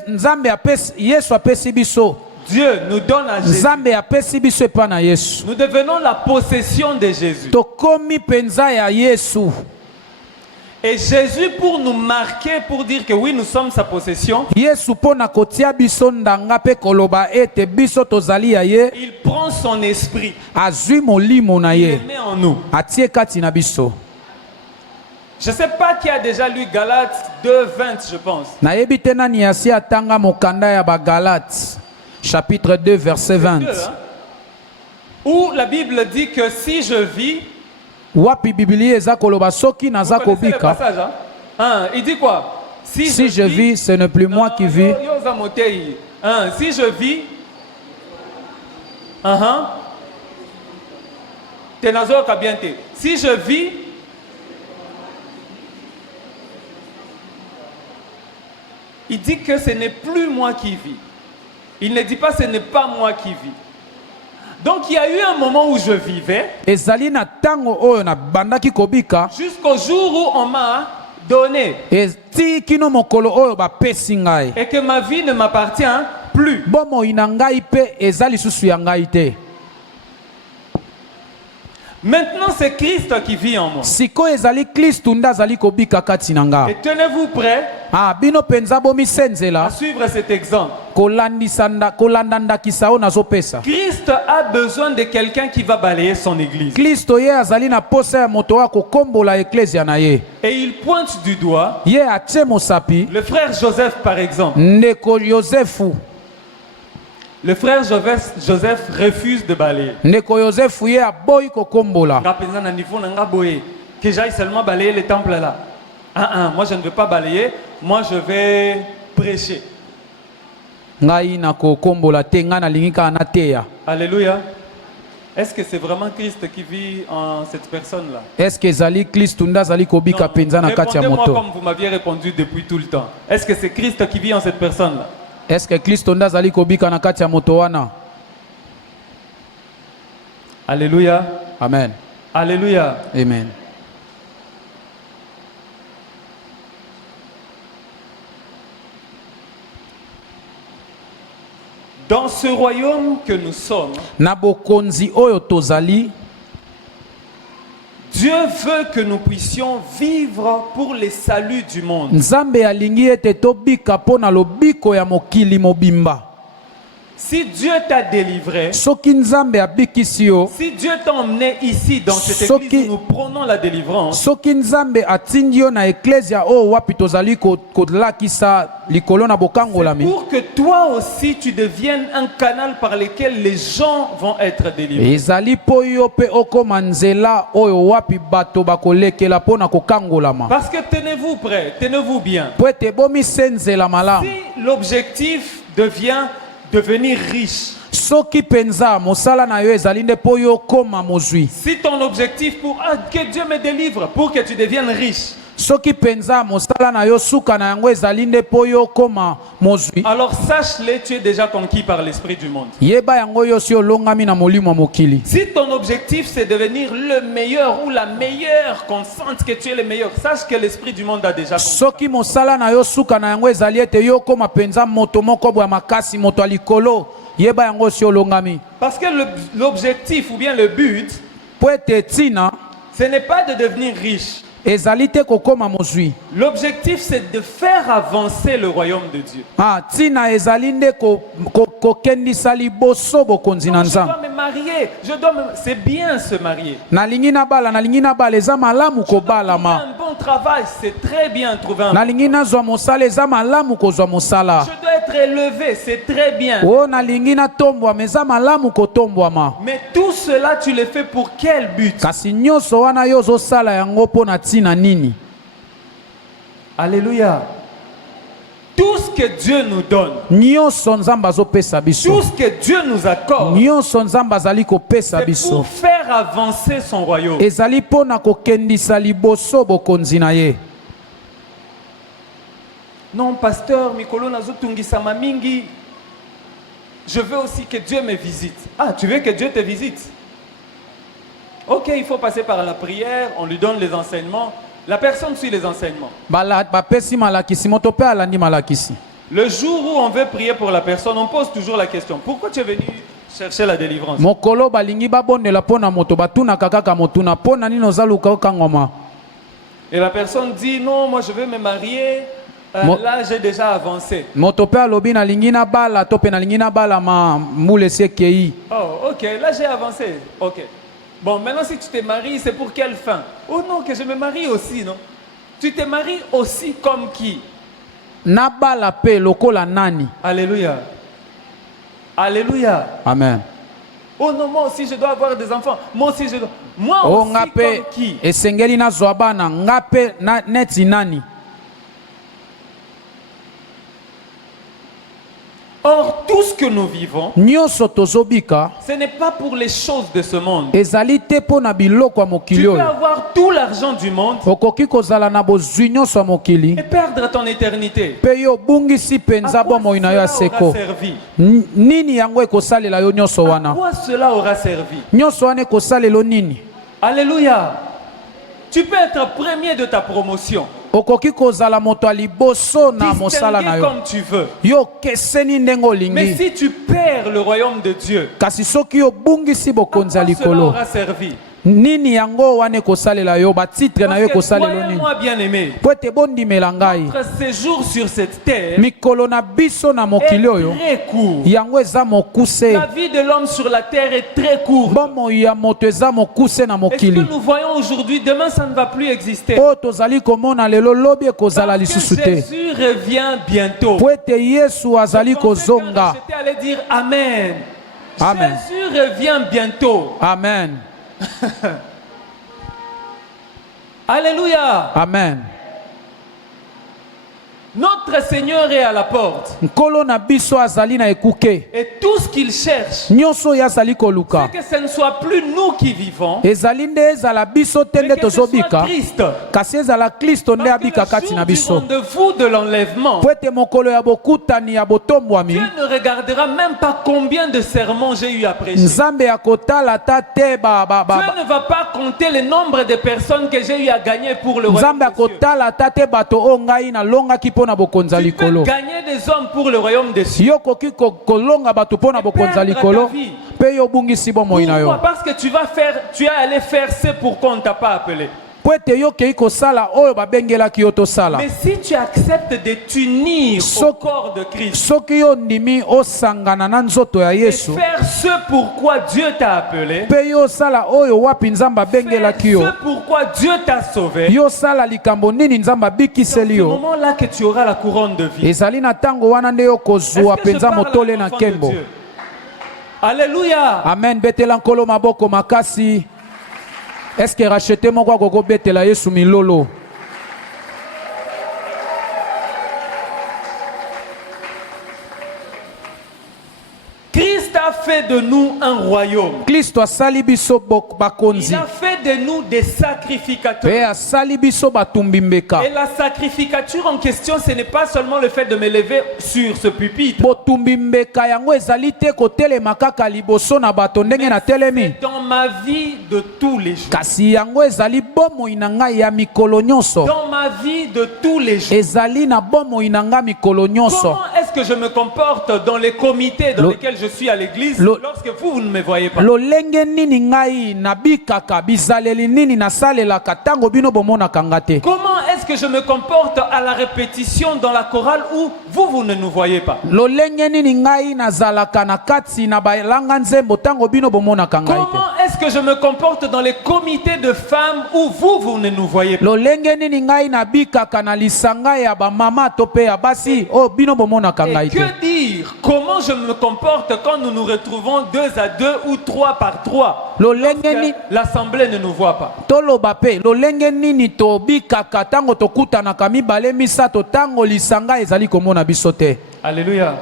Nzambe apesi Yesu apesi biso. Dieu nous donne à Jésus. Nzambe apesi biso epa na Yesu. Nous devenons la possession de Jésus. Tokomi penza ya Yesu. Et Jésus, pour nous marquer, pour dire que oui, nous sommes sa possession, Yesu pona kotia biso ndanga pe koloba ete biso tozali ya ye. il prend son esprit, Azwi molimo na il ye. le met en nous. Atie kati na biso. Je ne sais pas qui a déjà lu Galates 2:20, je pense. Nayebi te nani asi atanga mokanda ya ba Galates chapitre 2 verset 20. 2, hein, où la Bible dit que si je vis, Wapi Biblia eza koloba soki vous naza connaissez le kobika. passage, hein? Hein, il dit quoi? Si je vis, ce n'est plus moi qui vis. Si je vis, si je vis, il dit que ce n'est plus moi qui vis. Il ne dit pas ce n'est pas moi qui vis. Donc il y a eu un moment où je vivais, Ezali na tango oyo na bandaki kobika. jusqu'au jour où on m'a donné Eti kino mokolo oyo bapesi ngai. et que ma vie ne m'appartient plus. Bomoi na ngai pe eza lisusu ya ngai te. Maintenant, c'est Christ qui vit en moi. Siko ezali Kristu nde azali kobika kati na nga. Et tenez-vous prêts Ah, bino penza bomisenzela à suivre cet exemple. kolanda ndakisa oyo nazopesa. Christ a besoin de quelqu'un qui va balayer son église. Kristo ye azali na posa ya moto wa kokombola eklezia na ye. Et il pointe du doigt Ye atie mosapi le frère Joseph, par exemple. ndeko Yosefu. Le frère Joseph refuse de balayer. Ndeko Yosefu ye aboyi kokombola. Nga penza na niveau na nga boye, que j'aille seulement balayer les temples là. Moi je ne veux pas balayer, moi je vais prêcher. Ngai na kokombola te nga na lingika na teya. Alléluia. Est-ce que c'est vraiment Christ qui vit en cette personne-là? Est-ce que ezali Kristu nde azali kobika penza na kati ya Répondez-moi moto? comme vous m'aviez répondu depuis tout le temps. Est-ce que c'est Christ qui vit en cette personne-là? Est-ce que Kristo nde azali kobika na kati ya moto wana? Alléluia. Amen. Alléluia. Amen. Dans ce royaume que nous sommes, Na bokonzi oyo tozali, Dieu veut que nous puissions vivre pour le salut du monde. Nzambe alingi ete tobika pona lobiko ya mokili mobimba. Si Dieu t'a délivré, Soki Nzambe abikisi yo, si Dieu t'a emmené ici dans cette Soki- église où nous prenons la délivrance, soki Nzambe atindi yo na eklezia o wapi tozali kolakisa likolo na c'est bokangolami. pour que toi aussi tu deviennes un canal par lequel les gens vont être délivrés. Ezali po yo pe okoma nzela oyo wapi bato bakolekela pona kokangolama. Parce que tenez-vous prêts, tenez-vous bien. Po ete bomisenzela malamu. Si l'objectif devient devenir riche, Soki penza mosala na yo ezali nde po yo koma mozwi. si ton objectif pour que Dieu me délivre, pour que tu deviennes riche, Soki penza mosala na yo suka na yango ezali nde po yo koma mozwi. alors sache-le, tu es déjà conquis par l'esprit du monde. Yeba yango yo si olongami na molimo ya mokili. Si ton objectif c'est devenir le meilleur ou la meilleure, qu'on sente que tu es le meilleur, sache que l'esprit du monde a déjà conquis. Soki mosala na yo suka na yango ezali ete yo koma penza moto moko boya makasi moto alikolo. Yeba yango si olongami. Parce que l'objectif ou bien le but, Po ete tina ce n'est pas de devenir riche. ezali te kokoma mozwi. L'objectif, c'est de faire avancer le royaume de Dieu. Tina ezali nde kokendisa liboso bokonzi na Je Nzambe. dois me marier, c'est bien se marier. Nalingi nabala eza malamu Trouver kobalama. un bon travail, c'est très bien trouver un Nalingi nazwa mosala eza malamu kozwa mosala. Je dois être élevé, c'est très bien. O nalingi natombwama eza malamu kotombwama. Mais tout cela, tu le fais pour quel but? Kasi nyonso wana yo ozosala yango mpo na ntina nini? Alléluia. Tout ce que Dieu nous donne, Nyonso Nzambe azopesa tout biso. ce que Dieu nous accorde, Nyonso Nzambe azali kopesa c'est biso. pour faire avancer son royaume. Ezali mpo na kokendisa liboso bokonzi na ye. Non, pasteur, Mikolo Nazotungisama mingi. Je veux aussi que Dieu me visite. Ah, tu veux que Dieu te visite? Ok, il faut passer par la prière, on lui donne les enseignements. La personne suit les enseignements. Bapesi malakisi moto pe alandi malakisi. Le jour où on veut prier pour la personne, on pose toujours la question. Pourquoi tu es venu chercher la délivrance? Mokolo balingi babondela pona moto batunaka kaka motuna pona nini ozaluka okangoma. Et la personne dit, non, moi je veux me marier. Là, j'ai déjà avancé. Moto pe alobi na lingi na bala to pe na lingi na bala ma mule sekei. Oh, ok, là j'ai avancé. Ok. Bon, maintenant si tu te maries, c'est pour quelle fin? Oh non, que je me marie aussi, non? Tu te maries aussi comme qui? Na bala pe lokola nani. Alléluia. Alléluia. Amen. Oh non, moi aussi je dois avoir des enfants. Moi aussi je dois. Moi O aussi ngape comme qui? esengeli na zwabana ngape na neti nani. Or, tout ce que nous vivons, Nyonso tozobika ce n'est pas pour les choses de ce monde. ezali te po na biloko ya Tu mokili peux oyo. avoir tout l'argent du monde Okoki kozala na bozwi nyonso ya mokili. et perdre ton éternité. Pe yo bungisi À penza quoi bomoi na yo ya cela aura seko. servi? Nini yango ekosalela yo nyonso À wana? quoi cela aura servi? Nyonso wana ekosalelo nini? Alléluia. Tu peux être premier de ta promotion. Okoki kozala moto ya liboso na mosala na Distingué yo. comme tu veux. Yo keseni ndenge Mais olingi. si tu perds le royaume de Dieu, Kasi soki yo bungisi à bokonzi ya quoi cela likolo. aura servi? Nini yango wana ekosalela yo batitre na yo Parce que ekosalelo nini? croyez-moi bien aimé, Po ete bondimela ngai. notre séjour sur cette terre Mikolo na biso na est mokili oyo. très court. Yango eza mokuse. La vie de l'homme sur la terre est très courte. Bomoi ya moto eza mokuse na Et ce mokili. que nous voyons aujourd'hui, demain ça ne va plus exister. Oyo tozali komona lelo lobi ekozala Parce lisusu que te. Jésus revient bientôt. Po ete Yesu azali Je pensais qu'un kozonga. racheté allait dire Amen. Amen. Jésus revient bientôt. Amen. Alléluia. Amen. Notre Seigneur est à la porte. Nkolo na biso azali na ekuke. Et tout ce qu'il cherche, Nyonso ya azali koluka. c'est que ce ne soit plus nous qui vivons, Ezali nde ezala biso te mais nde que ce soit tozobika. Christ. Kasi ezala Kristo nde Parce que abika le kati na jour du biso. rendez-vous de l'enlèvement, Po ete mokolo ya bokutani ya botombwami. Dieu ne regardera même pas combien de sermons j'ai eu à prêcher. Nzambe akotala ta te Dieu ne va pas compter le nombre de personnes que j'ai eu à gagner pour le royaume Nzambe de Dieu. akotala ta te bato o ngai na longaki mpo na bokonzi ya Tu peux likolo. gagner des hommes pour le royaume de Dieu. Yo koki kolonga bato mpo na bokonzi ya likolo mpe yo obungisi bomoi na yo. Pourquoi? Parce que tu es allé faire ce pourquoi on ne t'a pas appelé. Po ete yo kei kosala oyo babengelaki yo tosala. Mais si tu acceptes de t'unir au corps de Christ Soki yo ndimi osangana na nzoto ya et Yesu faire ce pourquoi Dieu t'a appelé, mpe yo osala oyo wapi Nzambe faire abengelaki yo. ce pourquoi Dieu t'a sauvé, Yo osala likambo nini Nzambe c'est abikiseli au yo. moment là que tu auras la couronne de vie. Ezali na ntango wana nde yo kozwa Est-ce que je mpenza parle à motole na l'enfant de nkembo. Dieu? Alléluia. Amen. Betela nkolo maboko makasi. Est-ce que racheter moko akoko betela Yesu milolo? Christ a fait de nous un royaume. Kristo asali biso Il bakonzi. a fait de nous des sacrificateurs. Pe asali biso batumbi mbeka. Et la sacrificature en question, ce n'est pas seulement le fait de me lever sur ce pupitre. Botumbi mbeka yango ezali te kotelema kaka liboso na bato ndenge na telemi. Dans ma vie de tous les jours. Kasi yango ezali bomoi na ngai ya mikolo nyonso. Dans ma vie de tous les jours. Ezali na bomoi na ngai mikolo nyonso. Comment est-ce est-ce que je me comporte dans les comités dans lesquels je suis à l'église lorsque vous ne me voyez pas? lolenge nini ngai nabikaka bizaleli nini nasalelaka tango bino bomonaka nga te? Comment est-ce que je me comporte à la répétition dans la chorale où vous ne nous voyez pas? lolenge nini ngai nazalaka na kati na balanga nzembo tango bino bomonaka ngai te? Comment est-ce que je me comporte dans les comités de femmes où vous ne nous voyez pas? lolenge nini ngai nabikaka na lisanga ya bamama to pe ya basi o bino bomonaka ngai Et te? que dire? Comment je me comporte quand nous nous retrouvons 2 à 2 ou 3 par 3? lolenge ni L'assemblée ne nous voit pas. toloba pe lolenge nini tobikaka tango tokutanaka mibale misato tango lisanga ezali komona biso te? Alléluia.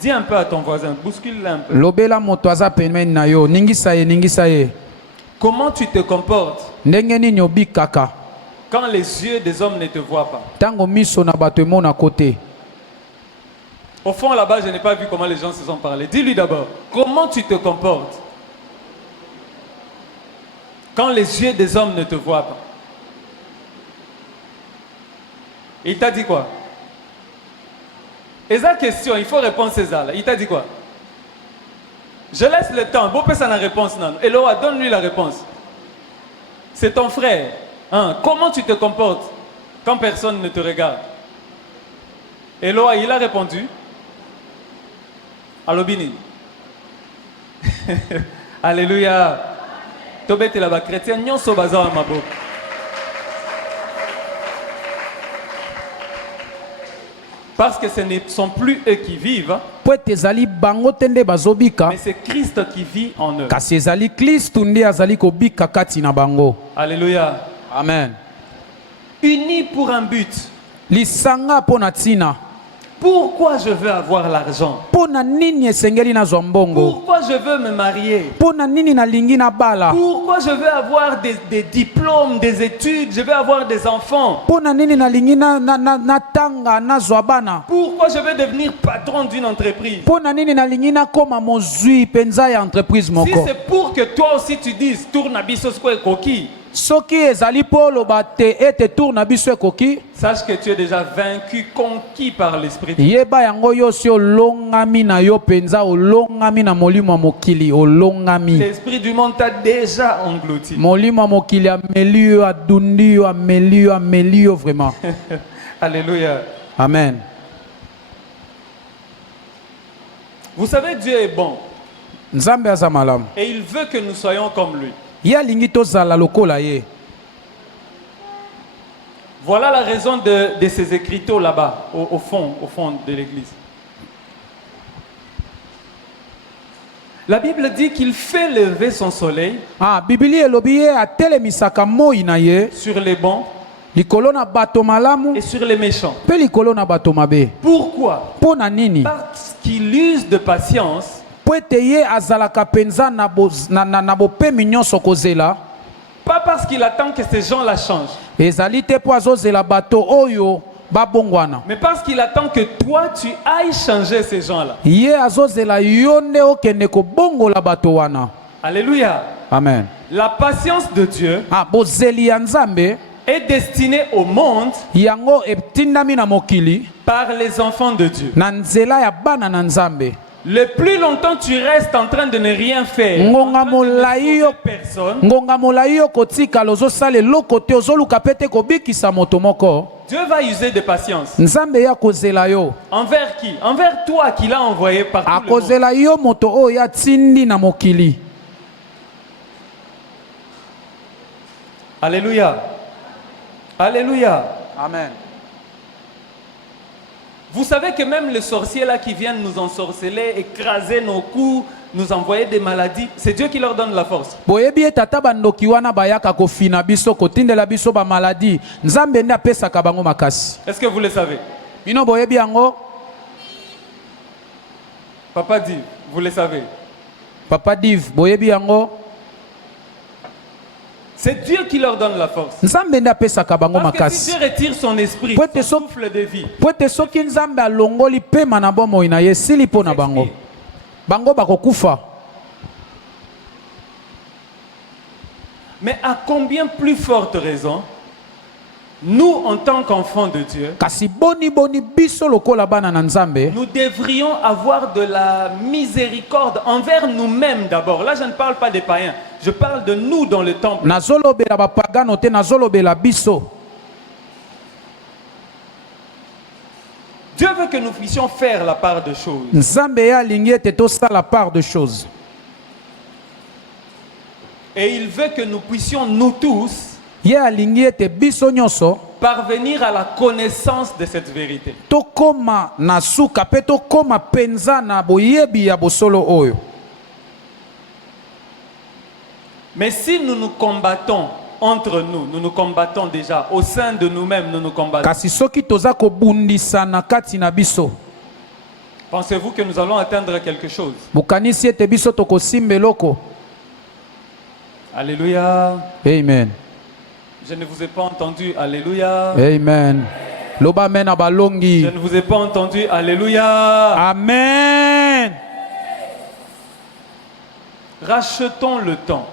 Dis un peu à ton voisin, bouscule-le un peu. lobela moto aza pembeni na yo, ningisa ye ningisa ye. Comment tu te comportes ndenge nini obikaka quand les yeux des hommes ne te voient pas? tango miso na bato emona kote? Au fond là-bas, je n'ai pas vu comment les gens se sont parlé. Dis-lui d'abord, comment tu te comportes quand les yeux des hommes ne te voient pas? Il t'a dit quoi? Et sa question, il faut répondre César. Il t'a dit quoi? Je laisse le temps. Bon, personne n'a réponse. Non. Eloa, donne-lui la réponse. C'est ton frère. Hein? Comment tu te comportes quand personne ne te regarde? Eloa, il a répondu. Alobini. Alléluia. Tobete là-bas, chrétien, nyon so bazar mabo. Parce que ce ne sont plus eux qui vivent, po ete ezali bango te nde bazobika, mais c'est Christ qui vit en eux. kasi ezali Kristu nde azali kobika kati na bango. Alléluia. Amen. Unis pour un but. lisanga mpo na ntina. Pourquoi je veux avoir l'argent? mpo na nini esengeli nazwa mbongo? Pourquoi je veux me marier? mpo na nini nalingi nabala? Pourquoi je veux avoir des diplômes, des études? Je veux avoir des enfants. mpo na nini nalingi natanga nazwa bana? Pourquoi je veux devenir patron d'une entreprise? mpo na nini nalingi nakoma mozwi mpenza ya entreprise Si moko? c'est pour que toi aussi tu dises tourne à biso siko koki, soki ezali mpo oloba te ete tour na biso ekoki, sache que tu es déjà vaincu, conquis par l'esprit. yeba yango yo si olongami na yo mpenza, olongami na molimo ya mokili, olongami. L'esprit du monde t'a déjà englouti. molimo ya mokili ameli yo, adundi yo, ameli yo, ameli yo vraiment. Alléluia. Amen. Vous savez, Dieu est bon Nzambe aza malamu, et il veut que nous soyons comme lui. ye alingi tozala lokola ye. Voilà la raison de ces écriteaux là-bas, au fond de l'église. La Bible dit qu'il fait lever son soleil Bibili elobi ye atelemisaka moi na ye sur les bons likolo na bato malamu et sur les méchants. mpe likolo na bato mabe. Pourquoi? mpo na nini? Parce qu'il use de patience mpo ete ye azalaka mpenza na bopemi nyonso kozela. pas parce qu'il attend que ces gens la changent, ezali te mpo azozela bato oyo babongwana, mais parce qu'il attend que toi tu ailles changer ces gens-là. ye azozela yo nde okende kobongola bato wana. Alléluia. Amen. La patience de Dieu bozeli ya Nzambe est destinée au monde yango etindami na mokili par les enfants de Dieu. na nzela ya bana na Nzambe. Le plus longtemps tu restes en train de ne rien faire, en Ngonga train de ne molai yo, sauver personne, ngonga molai yo kotikala ozosala eloko te, ozoluka pe te kobikisa moto moko, Dieu va user de patience. Nzambe ya kozela yo. Envers qui? Envers toi qui l'a envoyé partout le monde. Akozela yo moto oyo atindi na mokili. Alléluia. Alléluia. Amen. Vous savez que même les sorciers là qui viennent nous ensorceler, écraser nos coups, nous envoyer des maladies, c'est Dieu qui leur donne la force. boyebi etata bandoki wana bayaka kofina biso kotindela biso ba maladi, Nzambe nde apesaka bango makasi. Est-ce que vous le savez? Bino boyebi yango? Papa dit, vous le savez. Papa Div boyebi yango? C'est Dieu qui leur donne la force. Nzambe nde apesaka bango Parce que makasi. si Dieu retire son esprit, Peut-être son so- souffle de vie, po ete soki Nzambe alongoli pema na bomoi na ye esili mpo na bango, bango bakokufa. mais à combien plus forte raison nous, en tant qu'enfants de Dieu, kasi boni biso lokola bana na nzambe nous devrions avoir de la miséricorde envers nous-mêmes d'abord. Là, je ne parle pas des païens. Je parle de nous dans le temple. nazolobela bapagano te nazolobela biso. Dieu veut que nous puissions faire la part de choses. Nzambe ya alingi ete tosala la part de choses. Et il veut que nous puissions, nous tous, Ye alingi ete biso nyonso parvenir à la connaissance de cette vérité. tokoma na suka pe tokoma penza na boyebi ya bosolo oyo. Mais si nous nous combattons entre nous, nous nous combattons déjà au sein de nous-mêmes, nous nous combattons. Kasi soki toza kobundisa na kati na biso, Pensez-vous que nous allons atteindre quelque chose? bukanisi ete biso tokosimba eloko? Alléluia. Amen. Je ne vous ai pas entendu. Alléluia. Amen. Loba amen Je abalongi. ne vous ai pas entendu. Alléluia. Amen. Rachetons le temps.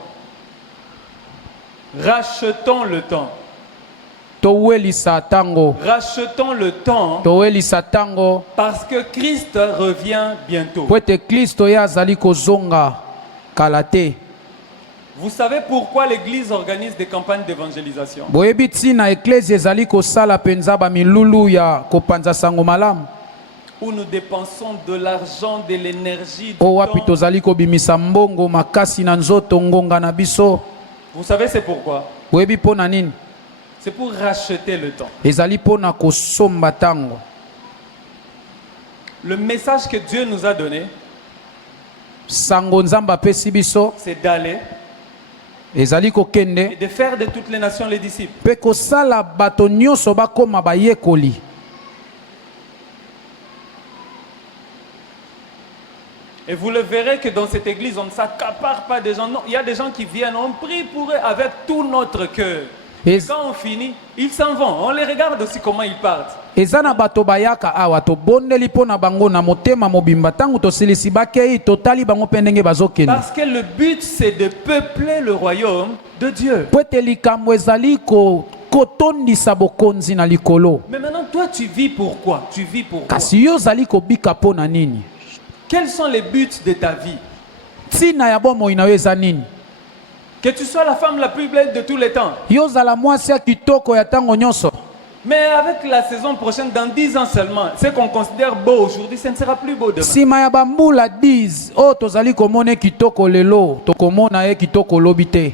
Rachetons le temps. Towelisa tango. Rachetons le temps Towelisa tango. parce que Christ revient bientôt. Po ete Kristo ye azali kozonga kala te. Vous savez pourquoi l'Église organise des campagnes d'évangélisation? Boyebi ntina eklezia ezali kosala penza bamilulu ya kopanza sango malamu. Où nous dépensons de l'argent, de l'énergie, du O wapi temps. tozali kobimisa mbongo makasi na nzoto ngonga na biso. Vous savez c'est pourquoi? Boyebi mpo na nini? C'est pour racheter le temps. Ezali mpo na kosomba tango. Le message que Dieu nous a donné, Sango nzambe apesi biso c'est d'aller ezali et kokende de faire de toutes les nations les disciples. mpe kosala bato nyonso bakoma bayekoli. Et vous le verrez que dans cette église, on ne s'accapare pas des gens. Non, il y a des gens qui viennent, on prie pour eux avec tout notre cœur. Et Ez- quand on finit, ils s'en vont. On les regarde aussi comment ils partent. eza na bato bayaka awa tobondeli mpo na bango na motema mobimba ntango tosilisi bakei totali bango mpe ndenge bazokende Parce que le but, c'est de peupler le royaume de Dieu. po ete likambo ezali kotondisa bokonzi na likolo. Mais maintenant, toi, tu vis pourquoi? Tu vis pourquoi? Kasi yo ozali kobika mpo na nini? Quels sont les buts de ta vie? Ntina ya bomoi na yo eza nini? Que tu sois la femme la plus belle de tous les temps. Yo ozala mwasi ya kitoko ya ntango nyonso. Mais avec la saison prochaine, dans 10 ans seulement, ce qu'on considère beau aujourd'hui, ce ne sera plus beau demain. Nsima ya bambula 10 oyo tozali komona kitoko lelo tokomona ye kitoko lobi te.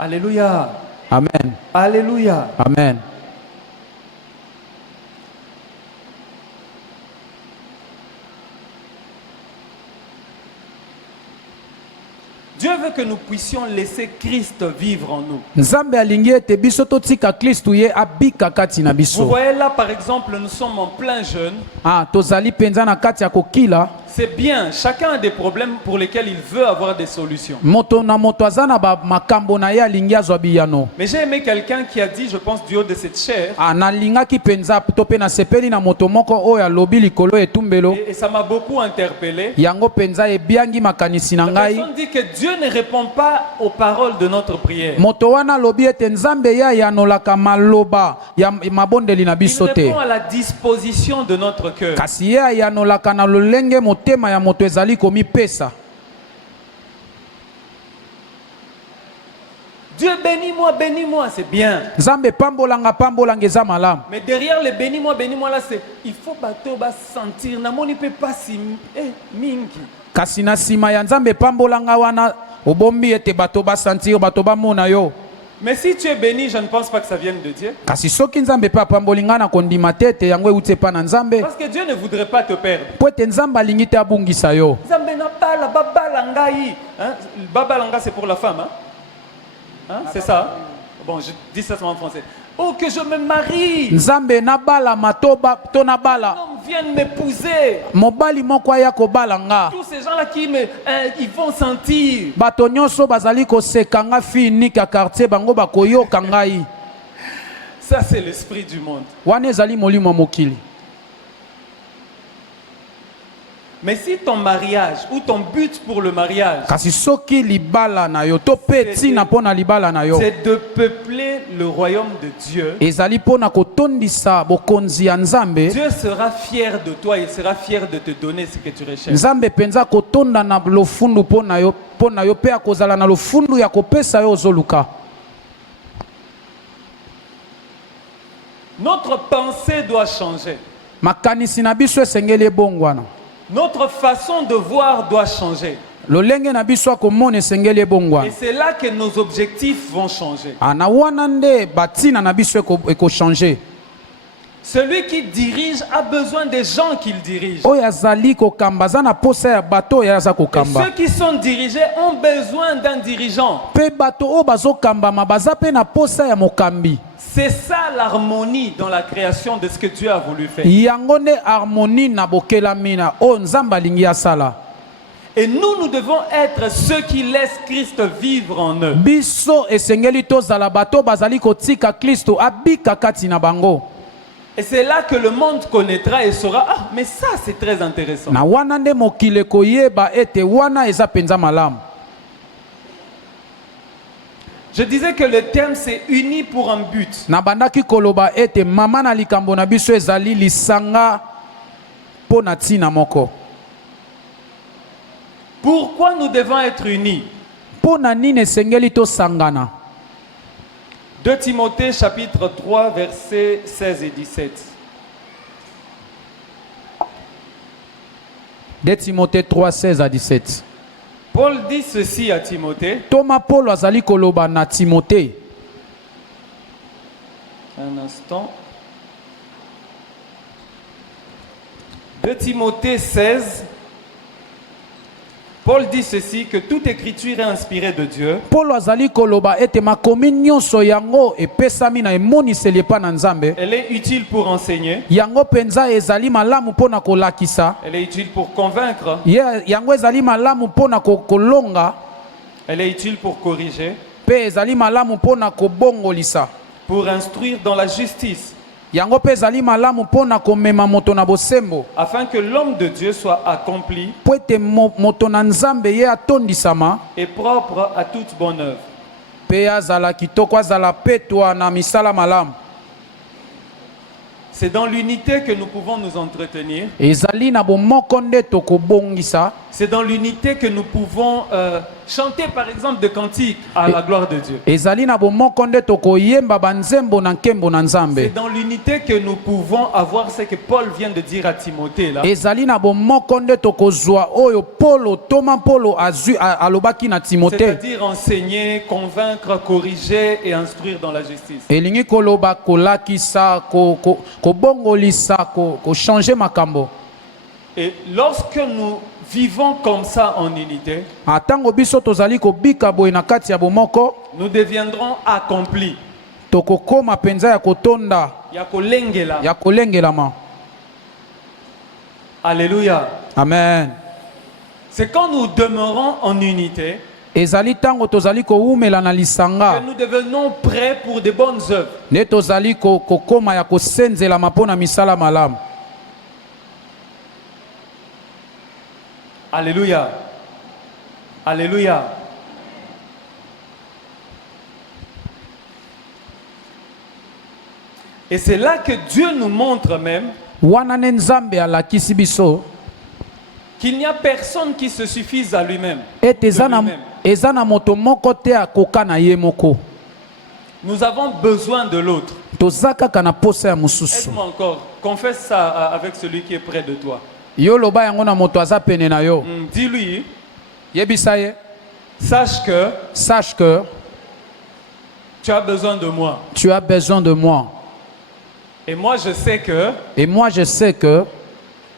Alléluia. Amen. Alléluia. Amen. Dieu veut que nous puissions laisser Christ vivre en nous. Nzambe alingi ete biso totika Kristu ye abika kati na Vous biso. voyez là, par exemple, nous sommes en plein jeûne. Ah, tozali penza na kati ya kokila. C'est bien, chacun a des problèmes pour lesquels il veut avoir des solutions. Moto na moto aza na ba makambo na ye alingi azwa biyano. Mais j'ai aimé quelqu'un qui a dit, je pense du haut de cette chair, Ah, nalingaki penza to pe na sepeli na moto moko oyo alobi likolo etumbelo. et ça m'a beaucoup interpellé. Yango penza ebiangi makanisi na La ngai. personne dit que Dieu ne répond pas aux paroles de notre prière. Moto wana alobi ete nzambe ya yanolaka maloba ya mabondeli na Il biso te. répond à la disposition de notre cœur. Kasi ye ayanolaka na lolenge motema ya moto ezali komipesa. Dieu bénis-moi, c'est bien. Nzambe pambolanga eza malamu. Mais derrière le bénis-moi là, c'est il faut bateau bas sentir. Namoni peut pas si mingi. Kasi na sima ya nzambe pambolanga wana obombi ete bato basentir bato bamona yo. Mais si tu es béni, je ne pense pas que ça vienne de Dieu. Kasi soki nzambe pe apambolinga na kondima te ete yango euti epa na nzambe. Parce que Dieu ne voudrait pas te perdre. Po ete nzambe alingi te abungisa yo. Nzambe na bala babalanga yi. Hein? Babalanga c'est pour la femme. Hein? C'est ça? Bon, je dis ça en français. Oh, que je me marie. Nzambe na bala matoba to na Un bala. homme vient m'épouser. Mobali moko aya kobalanga. Tous ces gens-là ils vont sentir. Bato nyonso bazali kosekanga fi niki ya quartier bango bakoyoka ngai. Ça, c'est l'esprit du monde. Wana ezali molimo ya mokili. Mais si ton mariage ou ton but pour le mariage, kasi soki libala na yo to pe ntina mpo na libala na yo c'est de peupler le royaume de Dieu, ezali mpo na kotondisa bokonzi ya nzambe, Dieu sera fier de toi, il sera fier de te donner ce que tu recherches. nzambe mpenza kotonda na lofundu mpo na yo mpe akozala na lofundu ya kopesa yo ozoluka. Notre pensée doit changer. makanisi na biso esengeli ebongwana, Notre façon de voir doit changer. lolenge na biso akomona esengeli Et ebongwana. c'est là que nos objectifs vont changer. Na wana nde batina na biso ekochange. Celui qui dirige a besoin des gens qu'il dirige. oyo azali kokamba aza na posa ya bato oyo aza Et kokamba, ceux qui sont dirigés ont besoin d'un dirigeant. mpe bato oyo bazokambama baza mpe na posa ya mokambi. C'est ça l'harmonie dans la création de ce que Dieu a voulu faire. yango nde harmonie na bokelami na oyo nzambe alingi asala. Et nous devons être ceux qui laissent Christ vivre en eux. biso esengeli tozala bato bazali kotika Kristo abika kati na bango. Et c'est là que le monde connaîtra et saura, ah, mais ça c'est très intéressant. na wana nde mokili koyeba ete wana eza penza malamu. Je disais que le thème c'est uni pour un but. na bandaki koloba ete mama na likambo na biso ezali lisanga mpo na ntina moko. Pourquoi nous devons être unis? mpo na nini esengeli tosangana? 2 Timothée chapitre 3 versets 16 et 17. 2 Timothée 3, 16 à 17. Paul dit ceci à Timothée. Thomas Paul azali koloba na Timothée. Un instant. 2 Timothée 16. Paul dit ceci, que toute écriture est inspirée de Dieu. Paul azali koloba ete makomi nyonso yango epesami na emoniseli epa na Nzambe. Elle est utile pour enseigner. Yango penza ezali malamu mpona kolakisa. Elle est utile pour convaincre. Yango ezali malamu mpona kolonga. Elle est utile pour corriger. Pe ezali malamu mpona kobongolisa. Pour instruire dans la justice. Yango pe ezali malamu mpona komema moto na bosembo. Afin que l'homme de Dieu soit accompli. Po ete moto na Nzambe ye atondisama. Et propre à toute bonne œuvre. Pe azala kitoko azala petwa na misala malamu. C'est dans l'unité que nous pouvons nous entretenir. Ezali na bomoko nde tokobongisa. C'est dans l'unité que nous pouvons chanter par exemple des cantiques à la gloire de Dieu. Ezali na bomoko nde tokoyemba banzembo na nkembo na Nzambe. C'est dans l'unité que nous pouvons avoir ce que Paul vient de dire à Timothée là. Ezali na bomoko nde tokozwa oyo Thomas Polo alobaki na Timothée. C'est-à-dire enseigner, convaincre, corriger et instruire dans la justice. Elingi koloba kolakisa kobongolisa ko changer makambo. Et lorsque nous vivons comme ça en unité, atango biso tozali kobika boye na kati ya bomoko, nous deviendrons accomplis. Tokokoma penza ya kotonda ya kolengelama. Alléluia. Amen. C'est quand nous demeurons en unité ezali tango tozali koumela na lisanga que nous devenons prêts pour de bonnes œuvres. ne tozali kokoma ya kosenzela mapona misala malamu. Alléluia. Alléluia. Et c'est là que Dieu nous montre même wana ne Nzambe alakisi biso qu'il n'y a personne qui se suffise à lui-même. ete eza na moto moko te akoka na ye moko. Nous avons besoin de l'autre. Toza kaka na posa ya mususu. Aide-moi encore. Confesse ça avec celui qui est près de toi. Yo loba yango na moto aza pene na yo. Dis-lui, Yebisa ye, sache que tu as besoin de moi. tu as besoin de moi. Et moi je sais que Et moi je sais que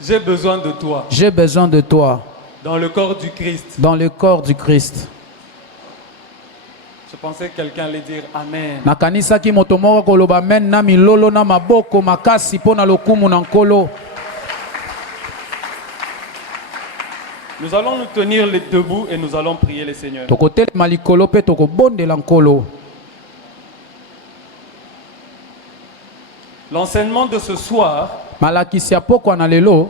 j'ai besoin de toi. j'ai besoin de toi Dans le corps du Christ. dans le corps du Christ. Je pensais que quelqu'un allait dire Amen. Nakanisaki moto moko koloba amen na milolo na maboko makasi pona lokumu na nkolo. Nous allons nous tenir les debout et nous allons prier le Seigneur. Tokotelema likolo pe tokobondela nkolo. L'enseignement de ce soir Malakisi ya pokwa na lelo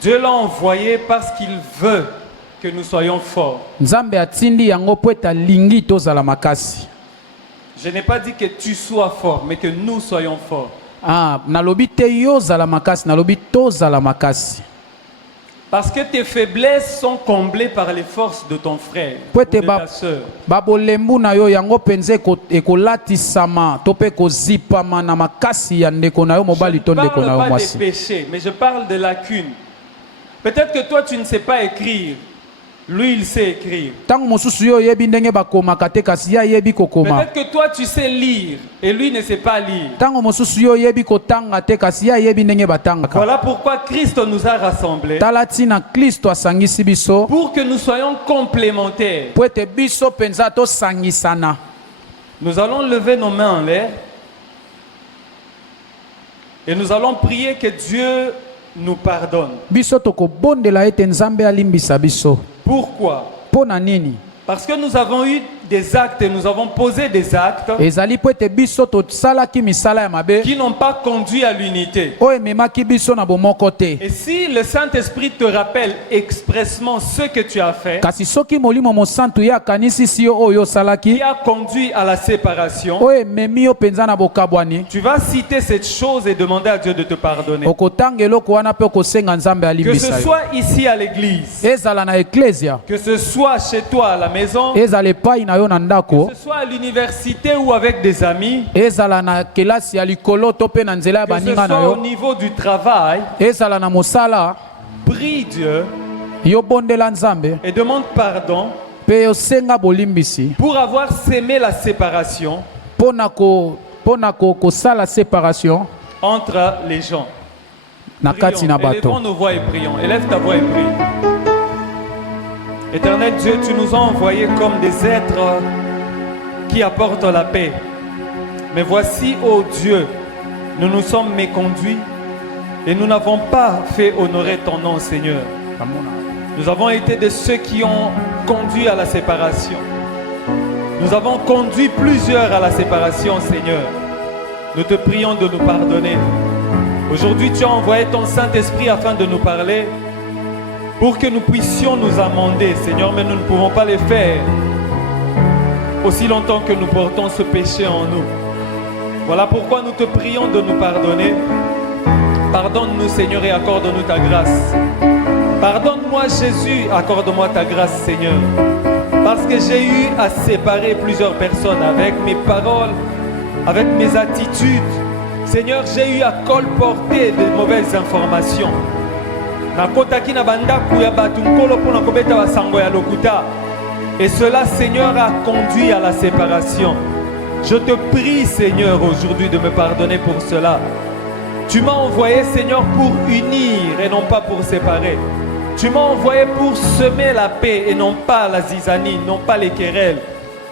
Dieu l'a envoyé parce qu'il veut que nous soyons forts. Nzambe atindi yango po ete alingi tozala makasi. Je n'ai pas dit que tu sois fort, mais que nous soyons forts. Ah, nalobi te yo zala makasi, nalobi tozala makasi. Parce que tes faiblesses sont comblées par les forces de ton frère ou de ta sœur. Babolembu na yo yango penze ekolatisama to pe kozipama na makasi ya ndeko na yo mobali to ndeko na yo Je ne parle pas mwasi. des péchés, mais je parle de lacunes. Peut-être que toi tu ne sais pas écrire. Lui il sait écrire. Tango mosusu yo yebi ndenge bakomaka te kasi ya yebi kokoma. Peut-être que toi tu sais lire et lui ne sait pas lire. Tango mosusu yo yebi kotanga te kasi ya yebi ndenge batangaka. Voilà pourquoi Christ nous a rassemblés. Talati na Kristo asangisi biso Pour que nous soyons complémentaires. po ete biso penza tosangisana. Nous allons lever nos mains en l'air et nous allons prier que Dieu nous pardonne. Biso tokobondela ete Nzambe alimbisa biso. Pourquoi? Pona nini? Parce que nous avons eu des actes et nous avons posé des actes Ezali po ete biso tosalaki misala ya mabe qui n'ont pas conduit à l'unité. oyo ememaki biso na bomoko te. Et si le Saint-Esprit te rappelle expressement ce que tu as fait, Kasi soki molimo mosantu ye akanisi si yo oyo qui osalaki a conduit à la séparation, oyo ememi yo penza na bokabwani, tu vas citer cette chose et demander à Dieu de te pardonner. okotanga eloko wana mpe okosenga Nzambe Que ce alimbisa yo. soit ici à l'église, Ezala na eklesia, que ce soit chez toi à la maison, ezala epai na yo na ndako, que ce soit à l'université ou avec des amis, ezala na kelasi ya likolo to mpe na nzela ya que ce baninga na soit au yo, niveau du travail, ezala na mosala, prie Dieu yo bondela Nzambe et demande pardon mpe yosenga bolimbisi pour avoir sémé la séparation mpona kosala séparation entre les gens. na kati na Élevons bato. nos voix et prions. Élève ta voix et prie. Éternel Dieu, tu nous as envoyés comme des êtres qui apportent la paix. Mais voici, ô Dieu, nous nous sommes méconduits et nous n'avons pas fait honorer ton nom, Seigneur. Nous avons été de ceux qui ont conduit à la séparation. Nous avons conduit plusieurs à la séparation, Seigneur. Nous te prions de nous pardonner. Aujourd'hui, tu as envoyé ton Saint-Esprit afin de nous parler pour que nous puissions nous amender, Seigneur, mais nous ne pouvons pas le faire aussi longtemps que nous portons ce péché en nous. Voilà pourquoi nous te prions de nous pardonner. Pardonne-nous, Seigneur, et accorde-nous ta grâce. Pardonne-moi, Jésus, accorde-moi ta grâce, Seigneur. Parce que j'ai eu à séparer plusieurs personnes avec mes paroles, avec mes attitudes. Seigneur, j'ai eu à colporter de mauvaises informations. Et cela, Seigneur, a conduit à la séparation. Je te prie, Seigneur, aujourd'hui de me pardonner pour cela. Tu m'as envoyé, Seigneur, pour unir et non pas pour séparer. Tu m'as envoyé pour semer la paix et non pas la zizanie, non pas les querelles.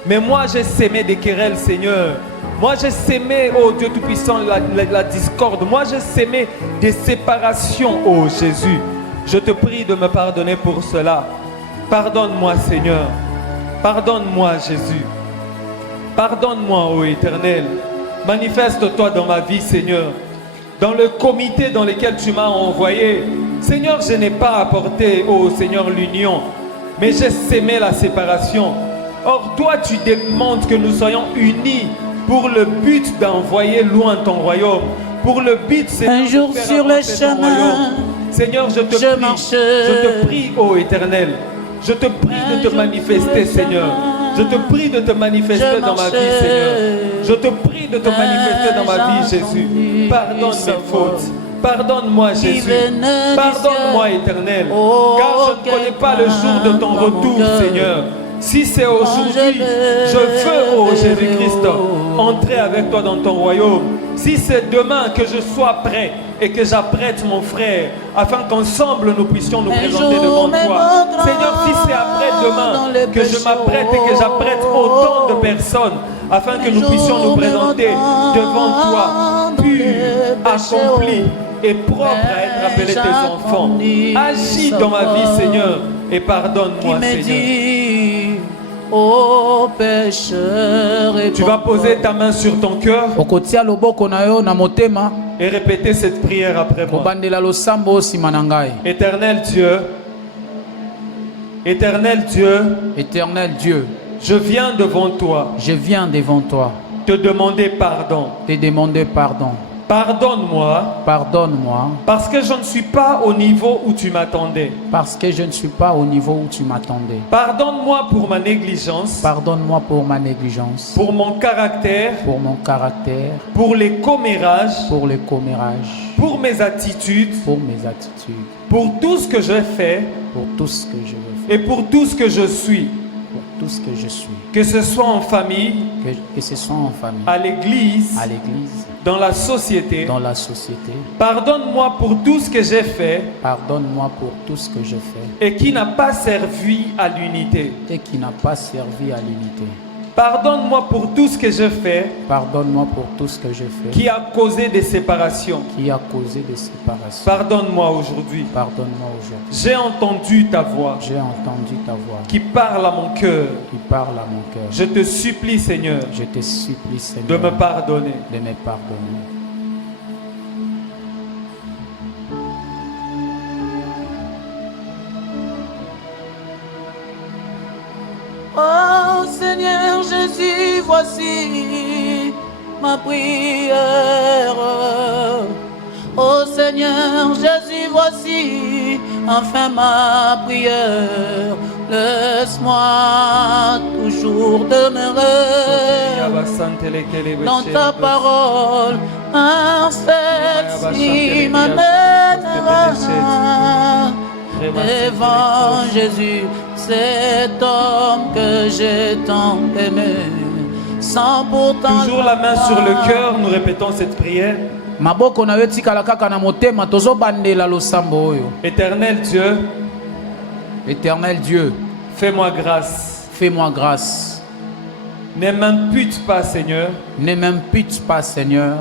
Mais moi, j'ai sémé des querelles, Seigneur. Moi, j'ai sémé, oh Dieu Tout-Puissant, la discorde. Moi, j'ai sémé des séparations, oh Jésus. Je te prie de me pardonner pour cela. Pardonne-moi, Seigneur. Pardonne-moi, Jésus. Pardonne-moi, ô Éternel. Manifeste-toi dans ma vie, Seigneur. Dans le comité dans lequel tu m'as envoyé. Seigneur, je n'ai pas apporté, ô Seigneur, l'union, mais j'ai sémé la séparation. Or, toi, tu demandes que nous soyons unis pour le but d'envoyer loin ton royaume. Pour le but, Seigneur, un jour de faire sur le avancer ton chemin, royaume. Seigneur, je te prie, ô Éternel. Je te prie de te manifester, Seigneur. Je te prie de te manifester dans ma vie, Seigneur. Je te prie de te manifester dans ma vie, Jésus. Pardonne mes fautes. Pardonne-moi, Jésus. Pardonne-moi, Éternel. Car je ne connais pas le jour de ton retour, Seigneur. Si c'est aujourd'hui, je veux, ô Jésus-Christ, entrer avec toi dans ton royaume. Si c'est demain, que je sois prêt et que j'apprête mon frère, afin qu'ensemble nous puissions nous présenter devant toi. Seigneur, si c'est après-demain que je m'apprête et que j'apprête autant de personnes, afin que nous puissions nous présenter devant toi, purs, accomplis et propres à être appelés tes enfants. Agis dans ma vie, Seigneur, et pardonne-moi, Seigneur. ô pécheur et Tu vas poser ta main sur ton cœur okotia loboko na yo na motema et répéter cette prière après moi. kobandela losambo nsima na ngai. Éternel Dieu, Éternel Dieu, Éternel Dieu, je viens devant toi je viens devant toi te demander pardon. te demander pardon. Pardonne-moi Pardonne-moi parce que je ne suis pas au niveau où tu m'attendais. parce que je ne suis pas au niveau où tu m'attendais. Pardonne-moi pour ma négligence, Pardonne-moi pour ma négligence, pour mon caractère, pour mon caractère, pour les commérages, pour les commérages, pour mes attitudes, pour mes attitudes, pour tout ce que j'ai fait pour tout ce que je veux faire, et pour tout ce que je suis. pour tout ce que je suis. Que ce soit en famille, Que ce soit en famille, à l'église, à l'église, dans la société. dans la société. Pardonne-moi pour tout ce que j'ai fait Pardonne-moi pour tout ce que je fais et qui n'a pas servi à l'unité. et qui n'a pas servi à l'unité. Pardonne-moi pour tout ce que j'ai fait Pardonne-moi pour tout ce que je fais qui a causé des séparations. qui a causé des séparations. Pardonne-moi aujourd'hui. Pardonne-moi aujourd'hui. J'ai entendu ta voix J'ai entendu ta voix qui parle à mon cœur. qui parle à mon cœur. Je te supplie, Seigneur, Je te supplie, de Seigneur, me pardonner. de me pardonner. Oh Seigneur Jésus, voici ma prière. Oh Seigneur Jésus, voici enfin ma prière. Laisse-moi toujours demeurer dans ta parole, un celle-ci m'amènera devant Jésus, cet homme que j'ai tant aimé, sans pourtant. Toujours la main sur le cœur, nous répétons cette prière. Maboko na yo tikala kaka na motema tozobandela losambo oyo. Éternel Dieu, Éternel Dieu, fais-moi grâce. fais-moi grâce. Ne m'impute pas, Seigneur, Ne m'impute pas, Seigneur,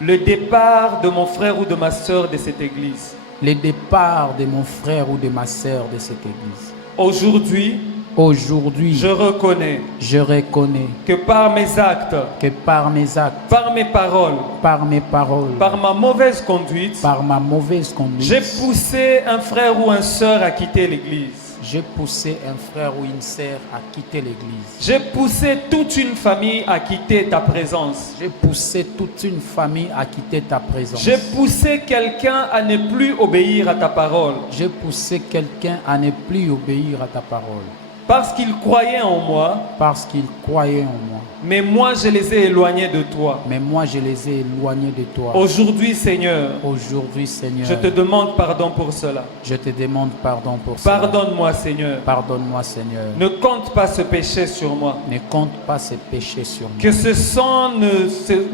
le départ de mon frère ou de ma sœur de cette église. le départ de mon frère ou de ma sœur de cette église. Aujourd'hui, Aujourd'hui, je reconnais je reconnais que par mes actes, que par mes actes, par mes paroles, par mes paroles, par ma mauvaise conduite, par ma mauvaise conduite, j'ai poussé un frère ou une sœur à quitter l'église. j'ai poussé un frère ou une sœur à quitter l'église. J'ai poussé toute une famille à quitter ta présence. J'ai poussé toute une famille à quitter ta présence. J'ai poussé quelqu'un à ne plus obéir à ta parole. J'ai poussé quelqu'un à ne plus obéir à ta parole Parce qu'il croyait en moi, parce qu'il croyait en moi. mais moi je les ai éloignés de toi. Mais moi, je les ai éloignés de toi. Aujourd'hui, Seigneur, Aujourd'hui, Seigneur, je te demande pardon pour cela. je te demande pardon pour cela. Pardonne-moi, Seigneur. Pardonne-moi, Seigneur. Ne compte pas ce péché sur moi. Ne compte pas ces péchés sur moi. Que ce sang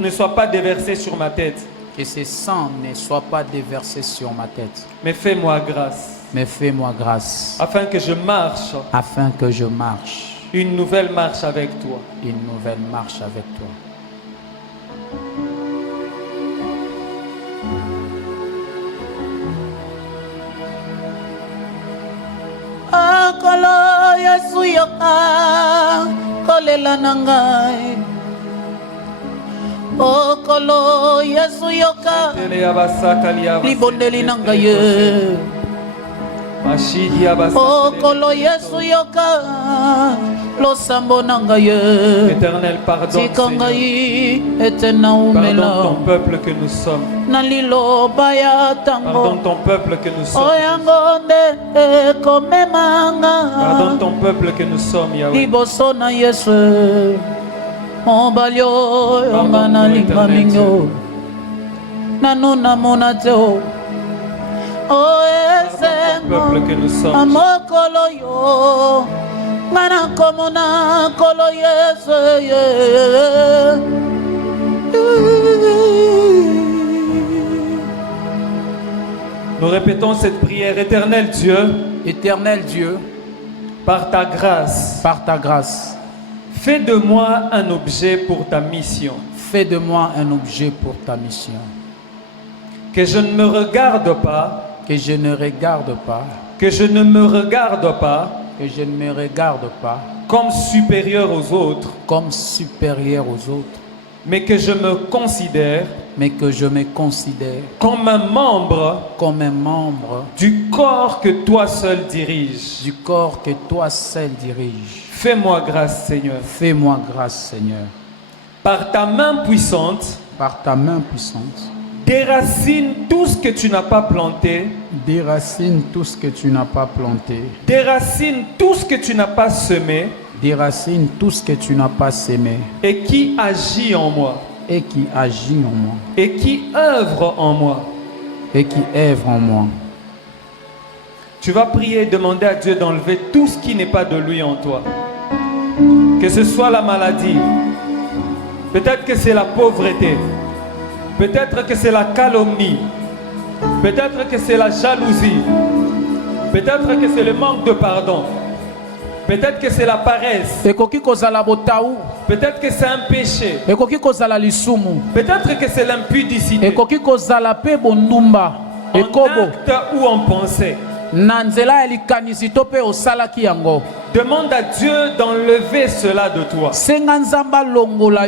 ne soit pas déversé sur ma tête. Que ce sang ne soit pas déversé sur ma tête. Mais fais-moi grâce, Mais fais-moi grâce afin que je marche afin que je marche une nouvelle marche avec toi. une nouvelle marche avec toi. Akolo Yesu yoka kolela nangai. Okolo Yesu yoka libondeli nangai. Okolo Yesu yoka losambo nangai. Éternel, pardonne, Tikangai Seigneur. etena Pardonne umela. ton peuple que nous sommes. Naliloba ya tango. Pardonne ton peuple que nous sommes. Oyangonde komemanga. Pardonne ton peuple que nous sommes, Yahweh. Liboso na Yesu mobalio yonga na linga mingo nanu namona te o Peuple que nous sommes. amokolo yo ngana komona kolo Yesu Nous répétons cette prière. Éternel Dieu, Éternel Dieu, par ta grâce, fais de moi un objet pour ta mission. fais de moi un objet pour ta mission. Que je ne me regarde pas, Que je ne regarde pas, que je ne me regarde pas que je ne me regarde pas comme supérieur aux autres, comme supérieur aux autres, mais que je me considère mais que je me considère comme un membre du corps que toi seul diriges. du corps que toi seul diriges. Fais-moi grâce, Seigneur. Fais-moi grâce, Seigneur. Par ta main puissante, Par ta main puissante, déracine tout ce que tu n'as pas planté, déracine tout ce que tu n'as pas planté, déracine tout ce que tu n'as pas semé déracine tout ce que tu n'as pas sémé et qui agit en moi et qui agit en moi et qui œuvre en moi. et qui œuvre en moi. Tu vas prier et demander à Dieu d'enlever tout ce qui n'est pas de lui en toi. Que ce soit la maladie, peut-être que c'est la pauvreté, peut-être que c'est la calomnie, peut-être que c'est la jalousie, peut-être que c'est le manque de pardon, peut-être que c'est la paresse, Ekoki kozala botaou, peut-être que c'est un péché, ekoki kozala lisumu, peut-être que c'est l'impudicité, ekoki kozala pe bondumba, en ekobo acte ou en pensée. na nzela ya likanisi to pe osalaki yango. Demande à Dieu d'enlever cela de toi. Senga nzamba alongola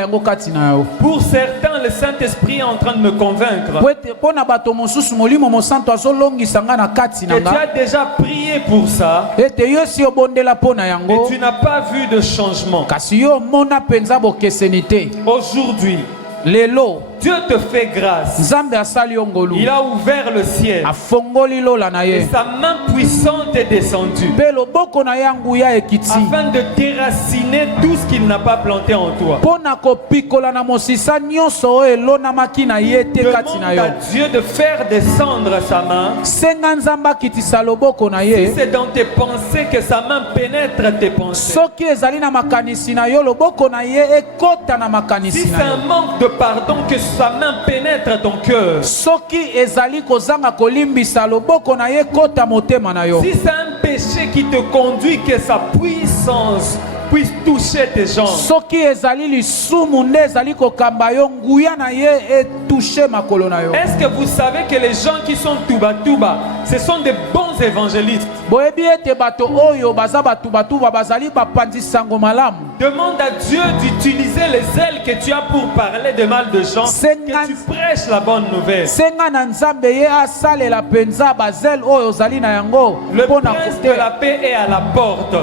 yango kati na yo. Pour certains, le Saint-Esprit est en train de me convaincre Po na bato mosusu molimo mosanto azolongisa nga na kati na que tu nga as déjà prié pour ça ete yo si obondela po na et yango tu n'as pas vu de changement. kasi yo omona mpenza bokeseni te. Aujourd'hui, Lelo Dieu te fait grâce. nzambe asali yo ngolu, Il a ouvert le ciel afongoli lola na et ye sa main puissante est descendue mpe loboko na ye nguya ekiti afin de déraciner tout ce qu'il n'a pas planté en toi. mpo na kopikola na mosisa nyonso oyo elonamaki na ye te kati na Demande yo. à Dieu de faire descendre sa main. Senga nzambe akitisa loboko na Si ye. c'est dans tes pensées que sa main pénètre tes pensées. Soki ezali na makanisi na yo loboko na ye ekota na Si makanisi c'est na un yo. manque de pardon, que sa main pénètre ton cœur. Soki ezali kozanga kolimbisa loboko na ye ekota motema na yo. Si c'est un péché qui te conduit, que sa puissance puisse toucher tes jambes. Soki ezali lisumu nde ezali kokamba yo nguya na ye etouche makolo na yo. Est-ce que vous savez que les gens qui sont tuba, ce sont des bons évangélistes? Boyebi ete bato oyo baza batu bazali bapandi sango malamu. Demande à Dieu d'utiliser les ailes que tu as pour parler de mal de gens, que tu prêches la bonne nouvelle. Senga na nzambe ye asalela penza bazel oyo ozali na yango Le mpona prince de kote. la paix est à la porte.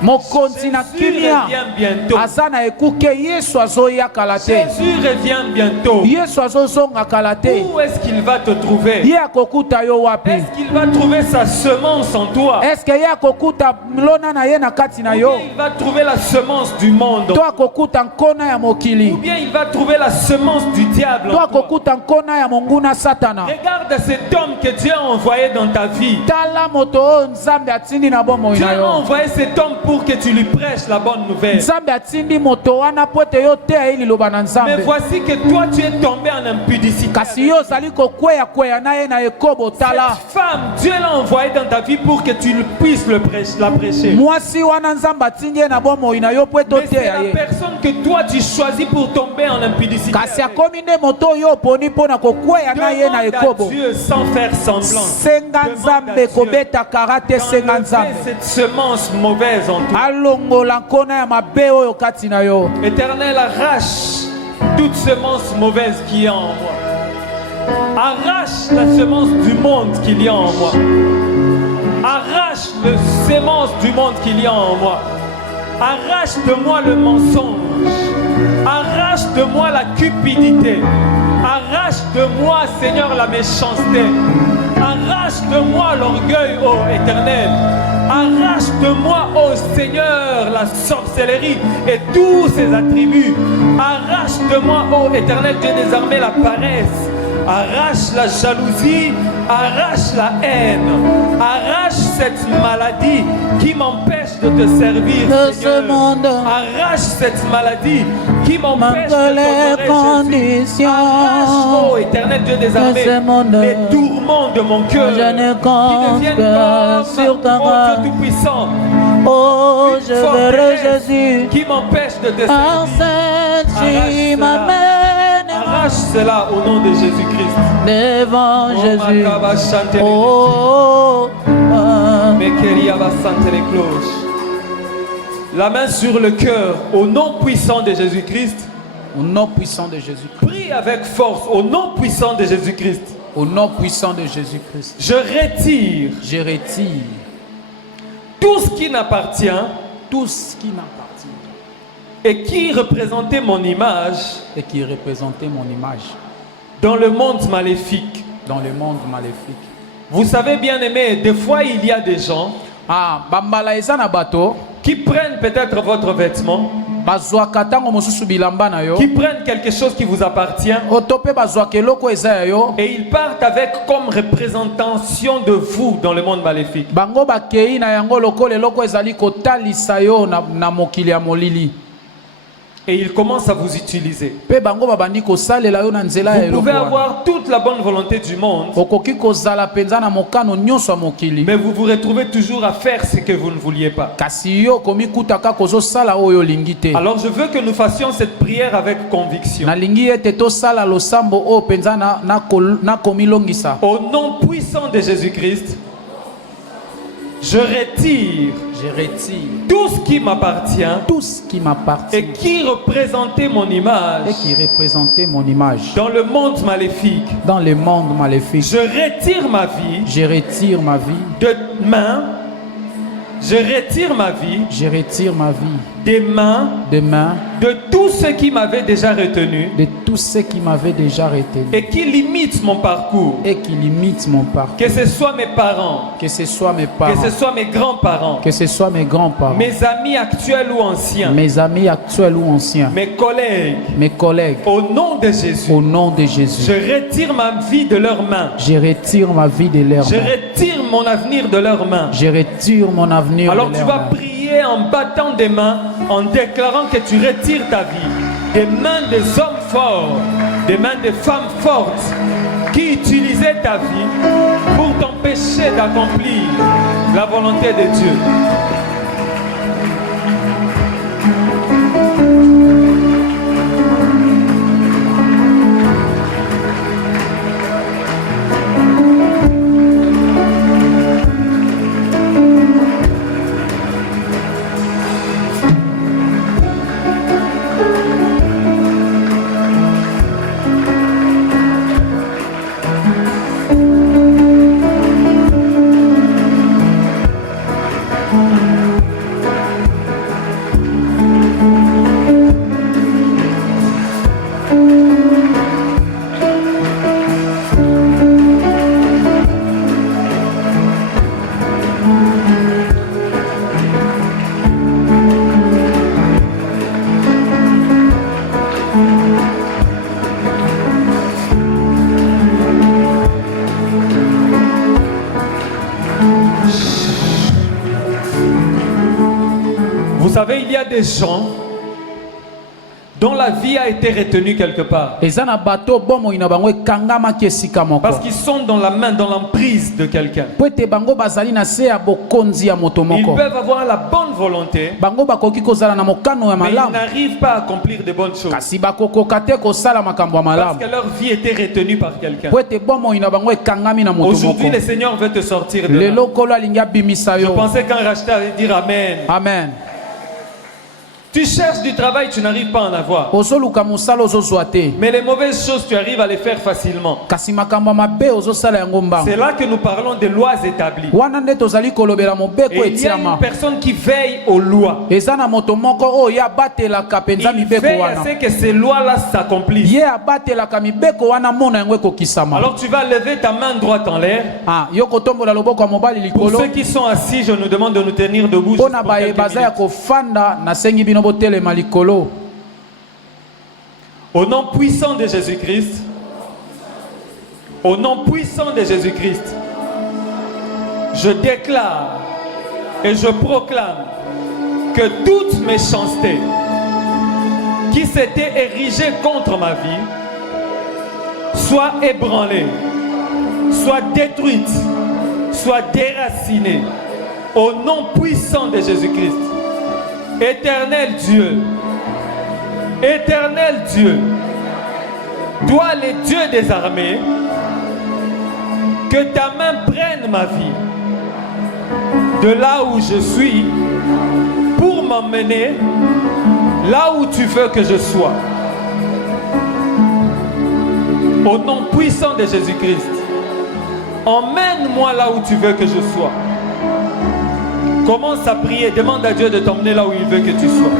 Mokonzi na Jésus kimia revient bientôt. aza na ekuke yesu azoya kala te. Jésus revient bientôt. Yesu azozonga kala te. Où est-ce qu'il va te trouver? Ye akokuta yo wapi? Est-ce qu'il va trouver sa semence en toi? Eske ye akokuta mlona na ye na kati na Ou yo? bien il va trouver la semence du monde? To akokuta nkona ya Ou mokili? bien il va trouver la semence du diable To en toi? akokuta nkona ya monguna satana? Regarde cet homme que Dieu a envoyé dans ta vie. Tala moto oyo nzambe atindi na bomoi Dieu na a yo. envoyé cet homme pour que tu lui prêches la bonne nouvelle. Nzambe atindi moto wana po ete yo te ye liloba na Mais nzambe. voici que toi tu es tombé en impudicité. Kasi yo ozali kokweya na ye na ekobo tala. Cette femme, Dieu l'a envoyée dans ta vie pour que tu puisses la prêcher. Mwasi wana nzambe atindi ye na bomoi na yo po ete Mais c'est oteya la ye. personne que toi tu choisis pour tomber en impudicité. Kasi avec. akomi nde moto oyo oponi mpo na kokweya na ye na Demande à ekobo. Dieu sans faire semblant. Senga Demande à nzambe Dieu kobeta karate senga d'enlever nzambe. cette semence mauvaise en toi. Alongola nkona ya mabe oyo kati na yo. Éternel, arrache toute semence mauvaise qui est en moi. Arrache la semence du monde qu'il y a en moi. Arrache la semence du monde qu'il y a en moi. Arrache de moi le mensonge. Arrache de moi la cupidité. Arrache de moi, Seigneur, la méchanceté. Arrache de moi l'orgueil, ô Éternel. Arrache de moi, ô Seigneur, la sorcellerie et tous ses attributs. Arrache de moi, ô Éternel Dieu des armées, la paresse. Arrache la jalousie, arrache la haine, arrache cette maladie qui m'empêche de te servir, De Seigneur. ce monde, Arrache cette maladie qui m'empêche de malgré les t'honorer, Jésus. Arrache, conditions ô Éternel Dieu des de armées, ce monde, les tourments de mon cœur je ne qui compte deviennent que comme, sur ta ô main. Dieu Tout-Puissant, Oh, une je verrai forteresse Jésus. qui m'empêche de te En servir. cette Arrache tu cela. m'amènes Arrache cela au nom de Jésus-Christ. devant Oh, Jésus. Makaba Chanté. Oh, Mekeria Basante les cloches. La main sur le cœur, au nom puissant de Jésus-Christ. Au nom puissant de Jésus-Christ. Prie avec force, au nom puissant de Jésus-Christ. Au nom puissant de Jésus-Christ. Je retire Je retire tout ce qui n'appartient tout ce qui m'appartient et qui représentait mon image et qui représentait mon image dans le monde maléfique. dans le monde maléfique. Vous savez, bien aimé, des fois il y a des gens Ah, bambala eza na bato, qui prennent peut-être votre vêtement, bazwaka tango mosusu bilamba na yo, qui prennent quelque chose qui vous appartient otope bazwaka eloko eza ya yo, et ils partent avec comme représentation de vous dans le monde maléfique. bango bakei na yango lokola eloko ezali kotalisa yo na mokili ya molili. Et ils commencent à vous utiliser. Pe bango babandi kosalela yo na nzela ya Vous eloko pouvez wana. avoir toute la bonne volonté du monde, Okoki kozala penza na mokano nyonso ya mokili, mais vous vous retrouvez toujours à faire ce que vous ne vouliez pas. kasi yo komikutaka kozosala oyo olingi te. Alors je veux que nous fassions cette prière avec conviction. Nalingi ete tosala losambo oyo penza na komilongisa. Au nom puissant de Jésus-Christ, je retire Je retire tout ce qui m'appartient tout ce qui m'appartient et qui représentait mon image et qui représentait mon image dans le monde maléfique. dans le monde maléfique. Je retire ma vie Je retire ma vie, de main. Je retire ma vie je retire ma vie des mains des mains de tous ceux qui m'avaient déjà retenu de tous ceux qui m'avaient déjà retenu et qui limitent mon parcours. et qui limitent mon parcours. Que ce soit mes parents, Que ce soit mes que parents, ce soit mes grands-parents, que ce soit mes grands-parents, mes amis actuels ou anciens, mes amis actuels ou anciens, mes collègues. mes collègues, Au nom de Jésus, au nom de Jésus, je retire ma vie de leurs mains. je retire ma vie de leurs Je mains. retire mon avenir de leurs mains. Je retire mon avenir Alors de tu leurs vas mains. prier en battant des mains, en déclarant que tu retires ta vie des mains des hommes forts, des mains des femmes fortes qui utilisaient ta vie pour t'empêcher d'accomplir la volonté de Dieu. Vous savez, il y a des gens dont la vie a été retenue quelque part. Eza na bato bomoi na bango ekangamaki esika moko. Parce qu'ils sont dans la main, dans l'emprise de quelqu'un. Po ete bango bazali na se ya bokonzi ya moto Ils moko. peuvent avoir la bonne volonté, Bango bakoki kozala na mokano ya mais ils malamu, n'arrivent pas à accomplir de bonnes choses. kasi bakokoka te kosala makambo ya Parce malamu. que leur vie était retenue par quelqu'un. Po ete bomoi na bango ekangami na moto moko. Aujourd'hui, le Seigneur veut te sortir de là. Lelo kolo alingi abimisa Je yo. pensais qu'un racheteur allait dire Amen. Amen. Tu cherches du travail, tu n'arrives pas à en avoir. Ozoluka musala ozozwa te, Mais les mauvaises choses, tu arrives à les faire facilement. kasi makambo ya mabe ozosala yango mbango. C'est là que nous parlons des lois établies. Wana nde tozali kolobela mobeko Et il y a une etiama. personne qui veille aux lois. Eza na moto moko oyo abatelaka penza Il mibeko veille à wana. ce que ces lois-là s'accomplissent. Ye abatelaka mibeko wana mona yango ekokisama. Alors tu vas lever ta main droite en l'air. Ah, yo kotombola loboko ya mobali Pour likolo. ceux qui sont assis, je nous demande de nous tenir debout. juste Pona pour quelques baza ya minutes. kofanda nasengi bino botelema likolo. Au nom puissant de Jésus-Christ, au nom puissant de Jésus-Christ, je déclare et je proclame que toute méchanceté qui s'était érigée contre ma vie soit ébranlée, soit détruite, soit déracinée au nom puissant de Jésus-Christ. Éternel Dieu, éternel Dieu, toi le Dieu des armées, que ta main prenne ma vie, de là où je suis pour m'emmener là où tu veux que je sois. Au nom puissant de Jésus-Christ, emmène-moi là où tu veux que je sois. Commence à prier, demande à Dieu de t'emmener là où il veut que tu sois.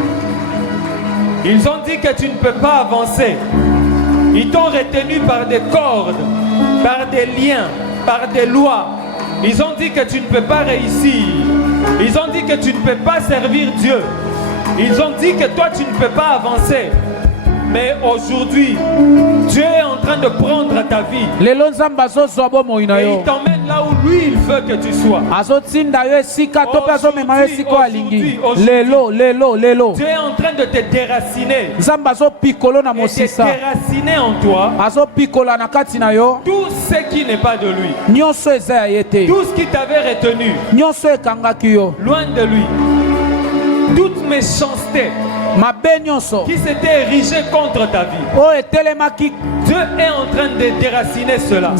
Ils ont dit que tu ne peux pas avancer. Ils t'ont retenu par des cordes, par des liens, par des lois. Ils ont dit que tu ne peux pas réussir. Ils ont dit que tu ne peux pas servir Dieu. Ils ont dit que toi tu ne peux pas avancer. Mais aujourd'hui, Dieu est en train de prendre ta vie. Et il t'emmène là où lui il veut que tu sois. Aujourd'hui, Dieu est en train de te déraciner. Et de déraciner en toi tout ce qui n'est pas de lui. Tout ce qui t'avait retenu loin de lui. Toute méchanceté qui s'était érigée contre ta vie. Dieu est en train de déraciner cela.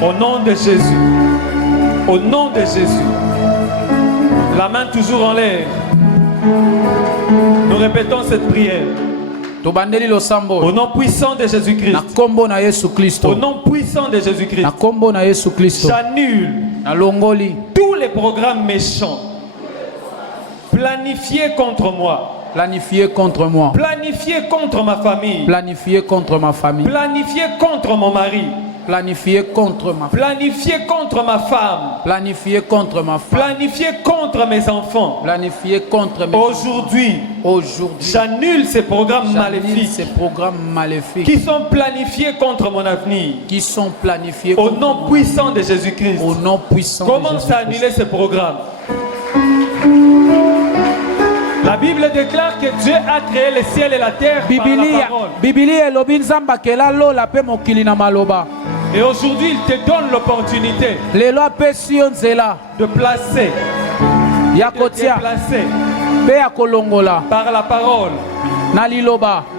Au nom de Jésus. Au nom de Jésus. La main toujours en l'air. Nous répétons cette prière. Au nom puissant de Jésus-Christ. Au nom puissant de Jésus-Christ. J'annule tous les programmes méchants planifiés contre moi. Planifié contre moi. Planifié contre ma famille. Planifié contre ma famille. Planifié contre mon mari. Planifié contre ma femme. Planifié contre ma femme. Planifié contre ma femme. Planifié contre mes enfants. Planifié contre mes Aujourd'hui, j'annule ces programmes maléfiques. Ces programmes maléfiques qui sont planifiés contre mon avenir. Qui sont planifiés au nom puissant de Jésus-Christ. Au nom puissant Commence de Jésus-Christ. à annuler ces programmes. La Bible déclare que Dieu a créé le ciel et la terre par la parole. Et aujourd'hui, il te donne l'opportunité de placer, de déplacer par la parole.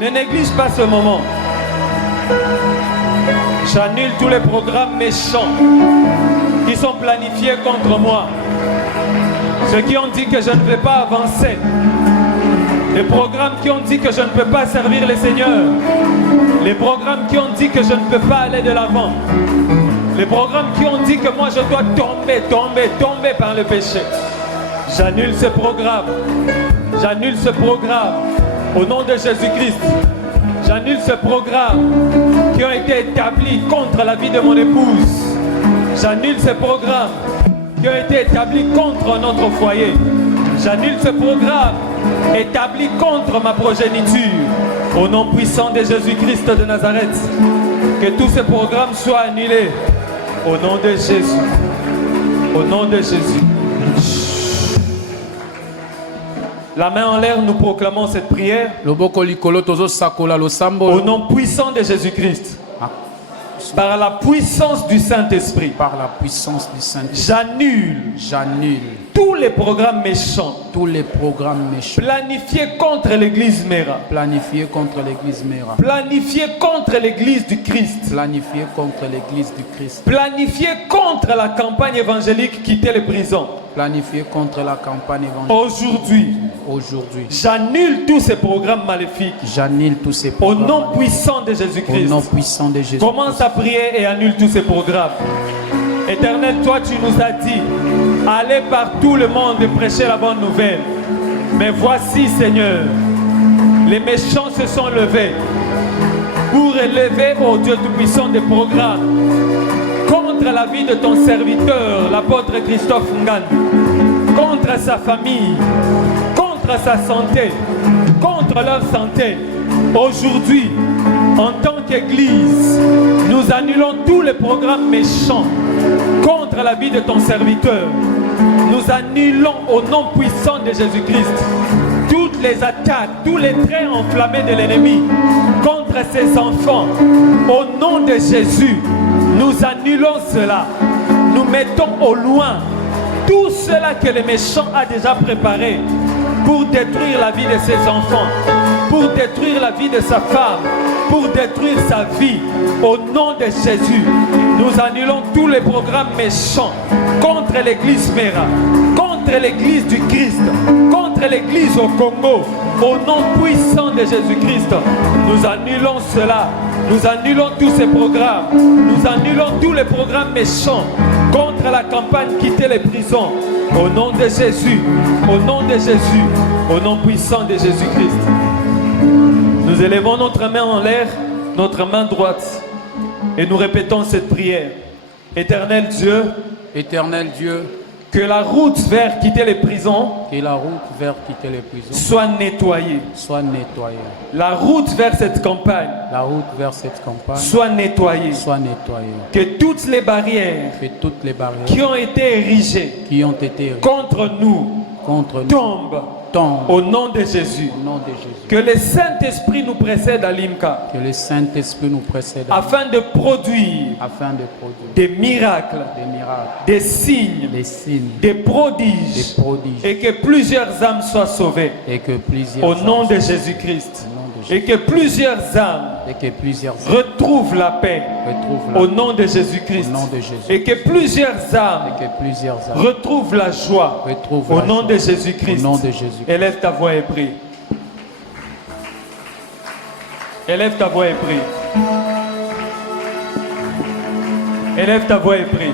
Ne néglige pas ce moment. J'annule tous les programmes méchants qui sont planifiés contre moi. Ceux qui ont dit que je ne vais pas avancer. Les programmes qui ont dit que je ne peux pas servir le Seigneur. Les programmes qui ont dit que je ne peux pas aller de l'avant. Les programmes qui ont dit que moi je dois tomber par le péché. J'annule ce programme. J'annule ce programme. Au nom de Jésus-Christ. J'annule ce programme qui ont été établis contre la vie de mon épouse. J'annule ce programme qui ont été établis contre notre foyer. J'annule ce programme établi contre ma progéniture. Au nom puissant de Jésus-Christ de Nazareth, que tous ces programmes soient annulés. Au nom de Jésus. Au nom de Jésus. La main en l'air, nous proclamons cette prière. Au nom puissant de Jésus-Christ. Par la puissance du Saint-Esprit. Par la puissance du Saint-Esprit. J'annule tous les programmes méchants. Tous les programmes méchants. Planifiés contre l'église Mera. Planifiés contre l'église Mera. Planifiés contre l'église du Christ. Planifiés contre l'église du Christ. Planifiés contre la campagne évangélique quitter les prisons. Planifié contre la campagne évangélique. Aujourd'hui, j'annule tous ces programmes maléfiques. J'annule tous ces programmes. Au nom puissant de Jésus-Christ. Au nom puissant de Jésus-Christ. Commence à prier et annule tous ces programmes. Éternel, toi tu nous as dit, allez par tout le monde et prêcher la bonne nouvelle. Mais voici, Seigneur, les méchants se sont levés pour élever au Dieu Tout-Puissant des programmes contre la vie de ton serviteur, l'apôtre Christophe Ngandi, contre sa famille, contre sa santé, contre leur santé. Aujourd'hui, en tant qu'Église, nous annulons tous les programmes méchants contre la vie de ton serviteur. Nous annulons au nom puissant de Jésus-Christ toutes les attaques, tous les traits enflammés de l'ennemi contre ses enfants. Au nom de Jésus, nous annulons cela. Nous mettons au loin tout cela que le méchant a déjà préparé pour détruire la vie de ses enfants, pour détruire la vie de sa femme, pour détruire sa vie. Au nom de Jésus, Nous annulons tous les programmes méchants contre l'église Mera, contre l'église du Christ, contre l'église au Congo. Au nom puissant de Jésus-Christ, nous annulons cela. Nous annulons tous ces programmes. Nous annulons tous les programmes méchants contre la campagne quitter les prisons. Au nom de Jésus, au nom de Jésus, au nom puissant de Jésus-Christ. Nous élevons notre main en l'air, notre main droite, et nous répétons cette prière. Éternel Dieu, que la route vers quitter les prisons soit nettoyée. La route vers cette campagne soit nettoyée. Que toutes les barrières qui ont été érigées contre nous tombent. Au nom de Jésus. Que le Saint-Esprit nous précède à l'IMCA. Afin de produire des miracles, des signes, des prodiges, et que plusieurs âmes soient sauvées. Au nom de Jésus-Christ. Et que plusieurs âmes retrouvent la paix. Au nom de Jésus-Christ. Et que plusieurs âmes retrouvent la joie. Au nom de Jésus-Christ. Élève ta voix et prie. Élève ta voix et prie. Élève ta voix et prie.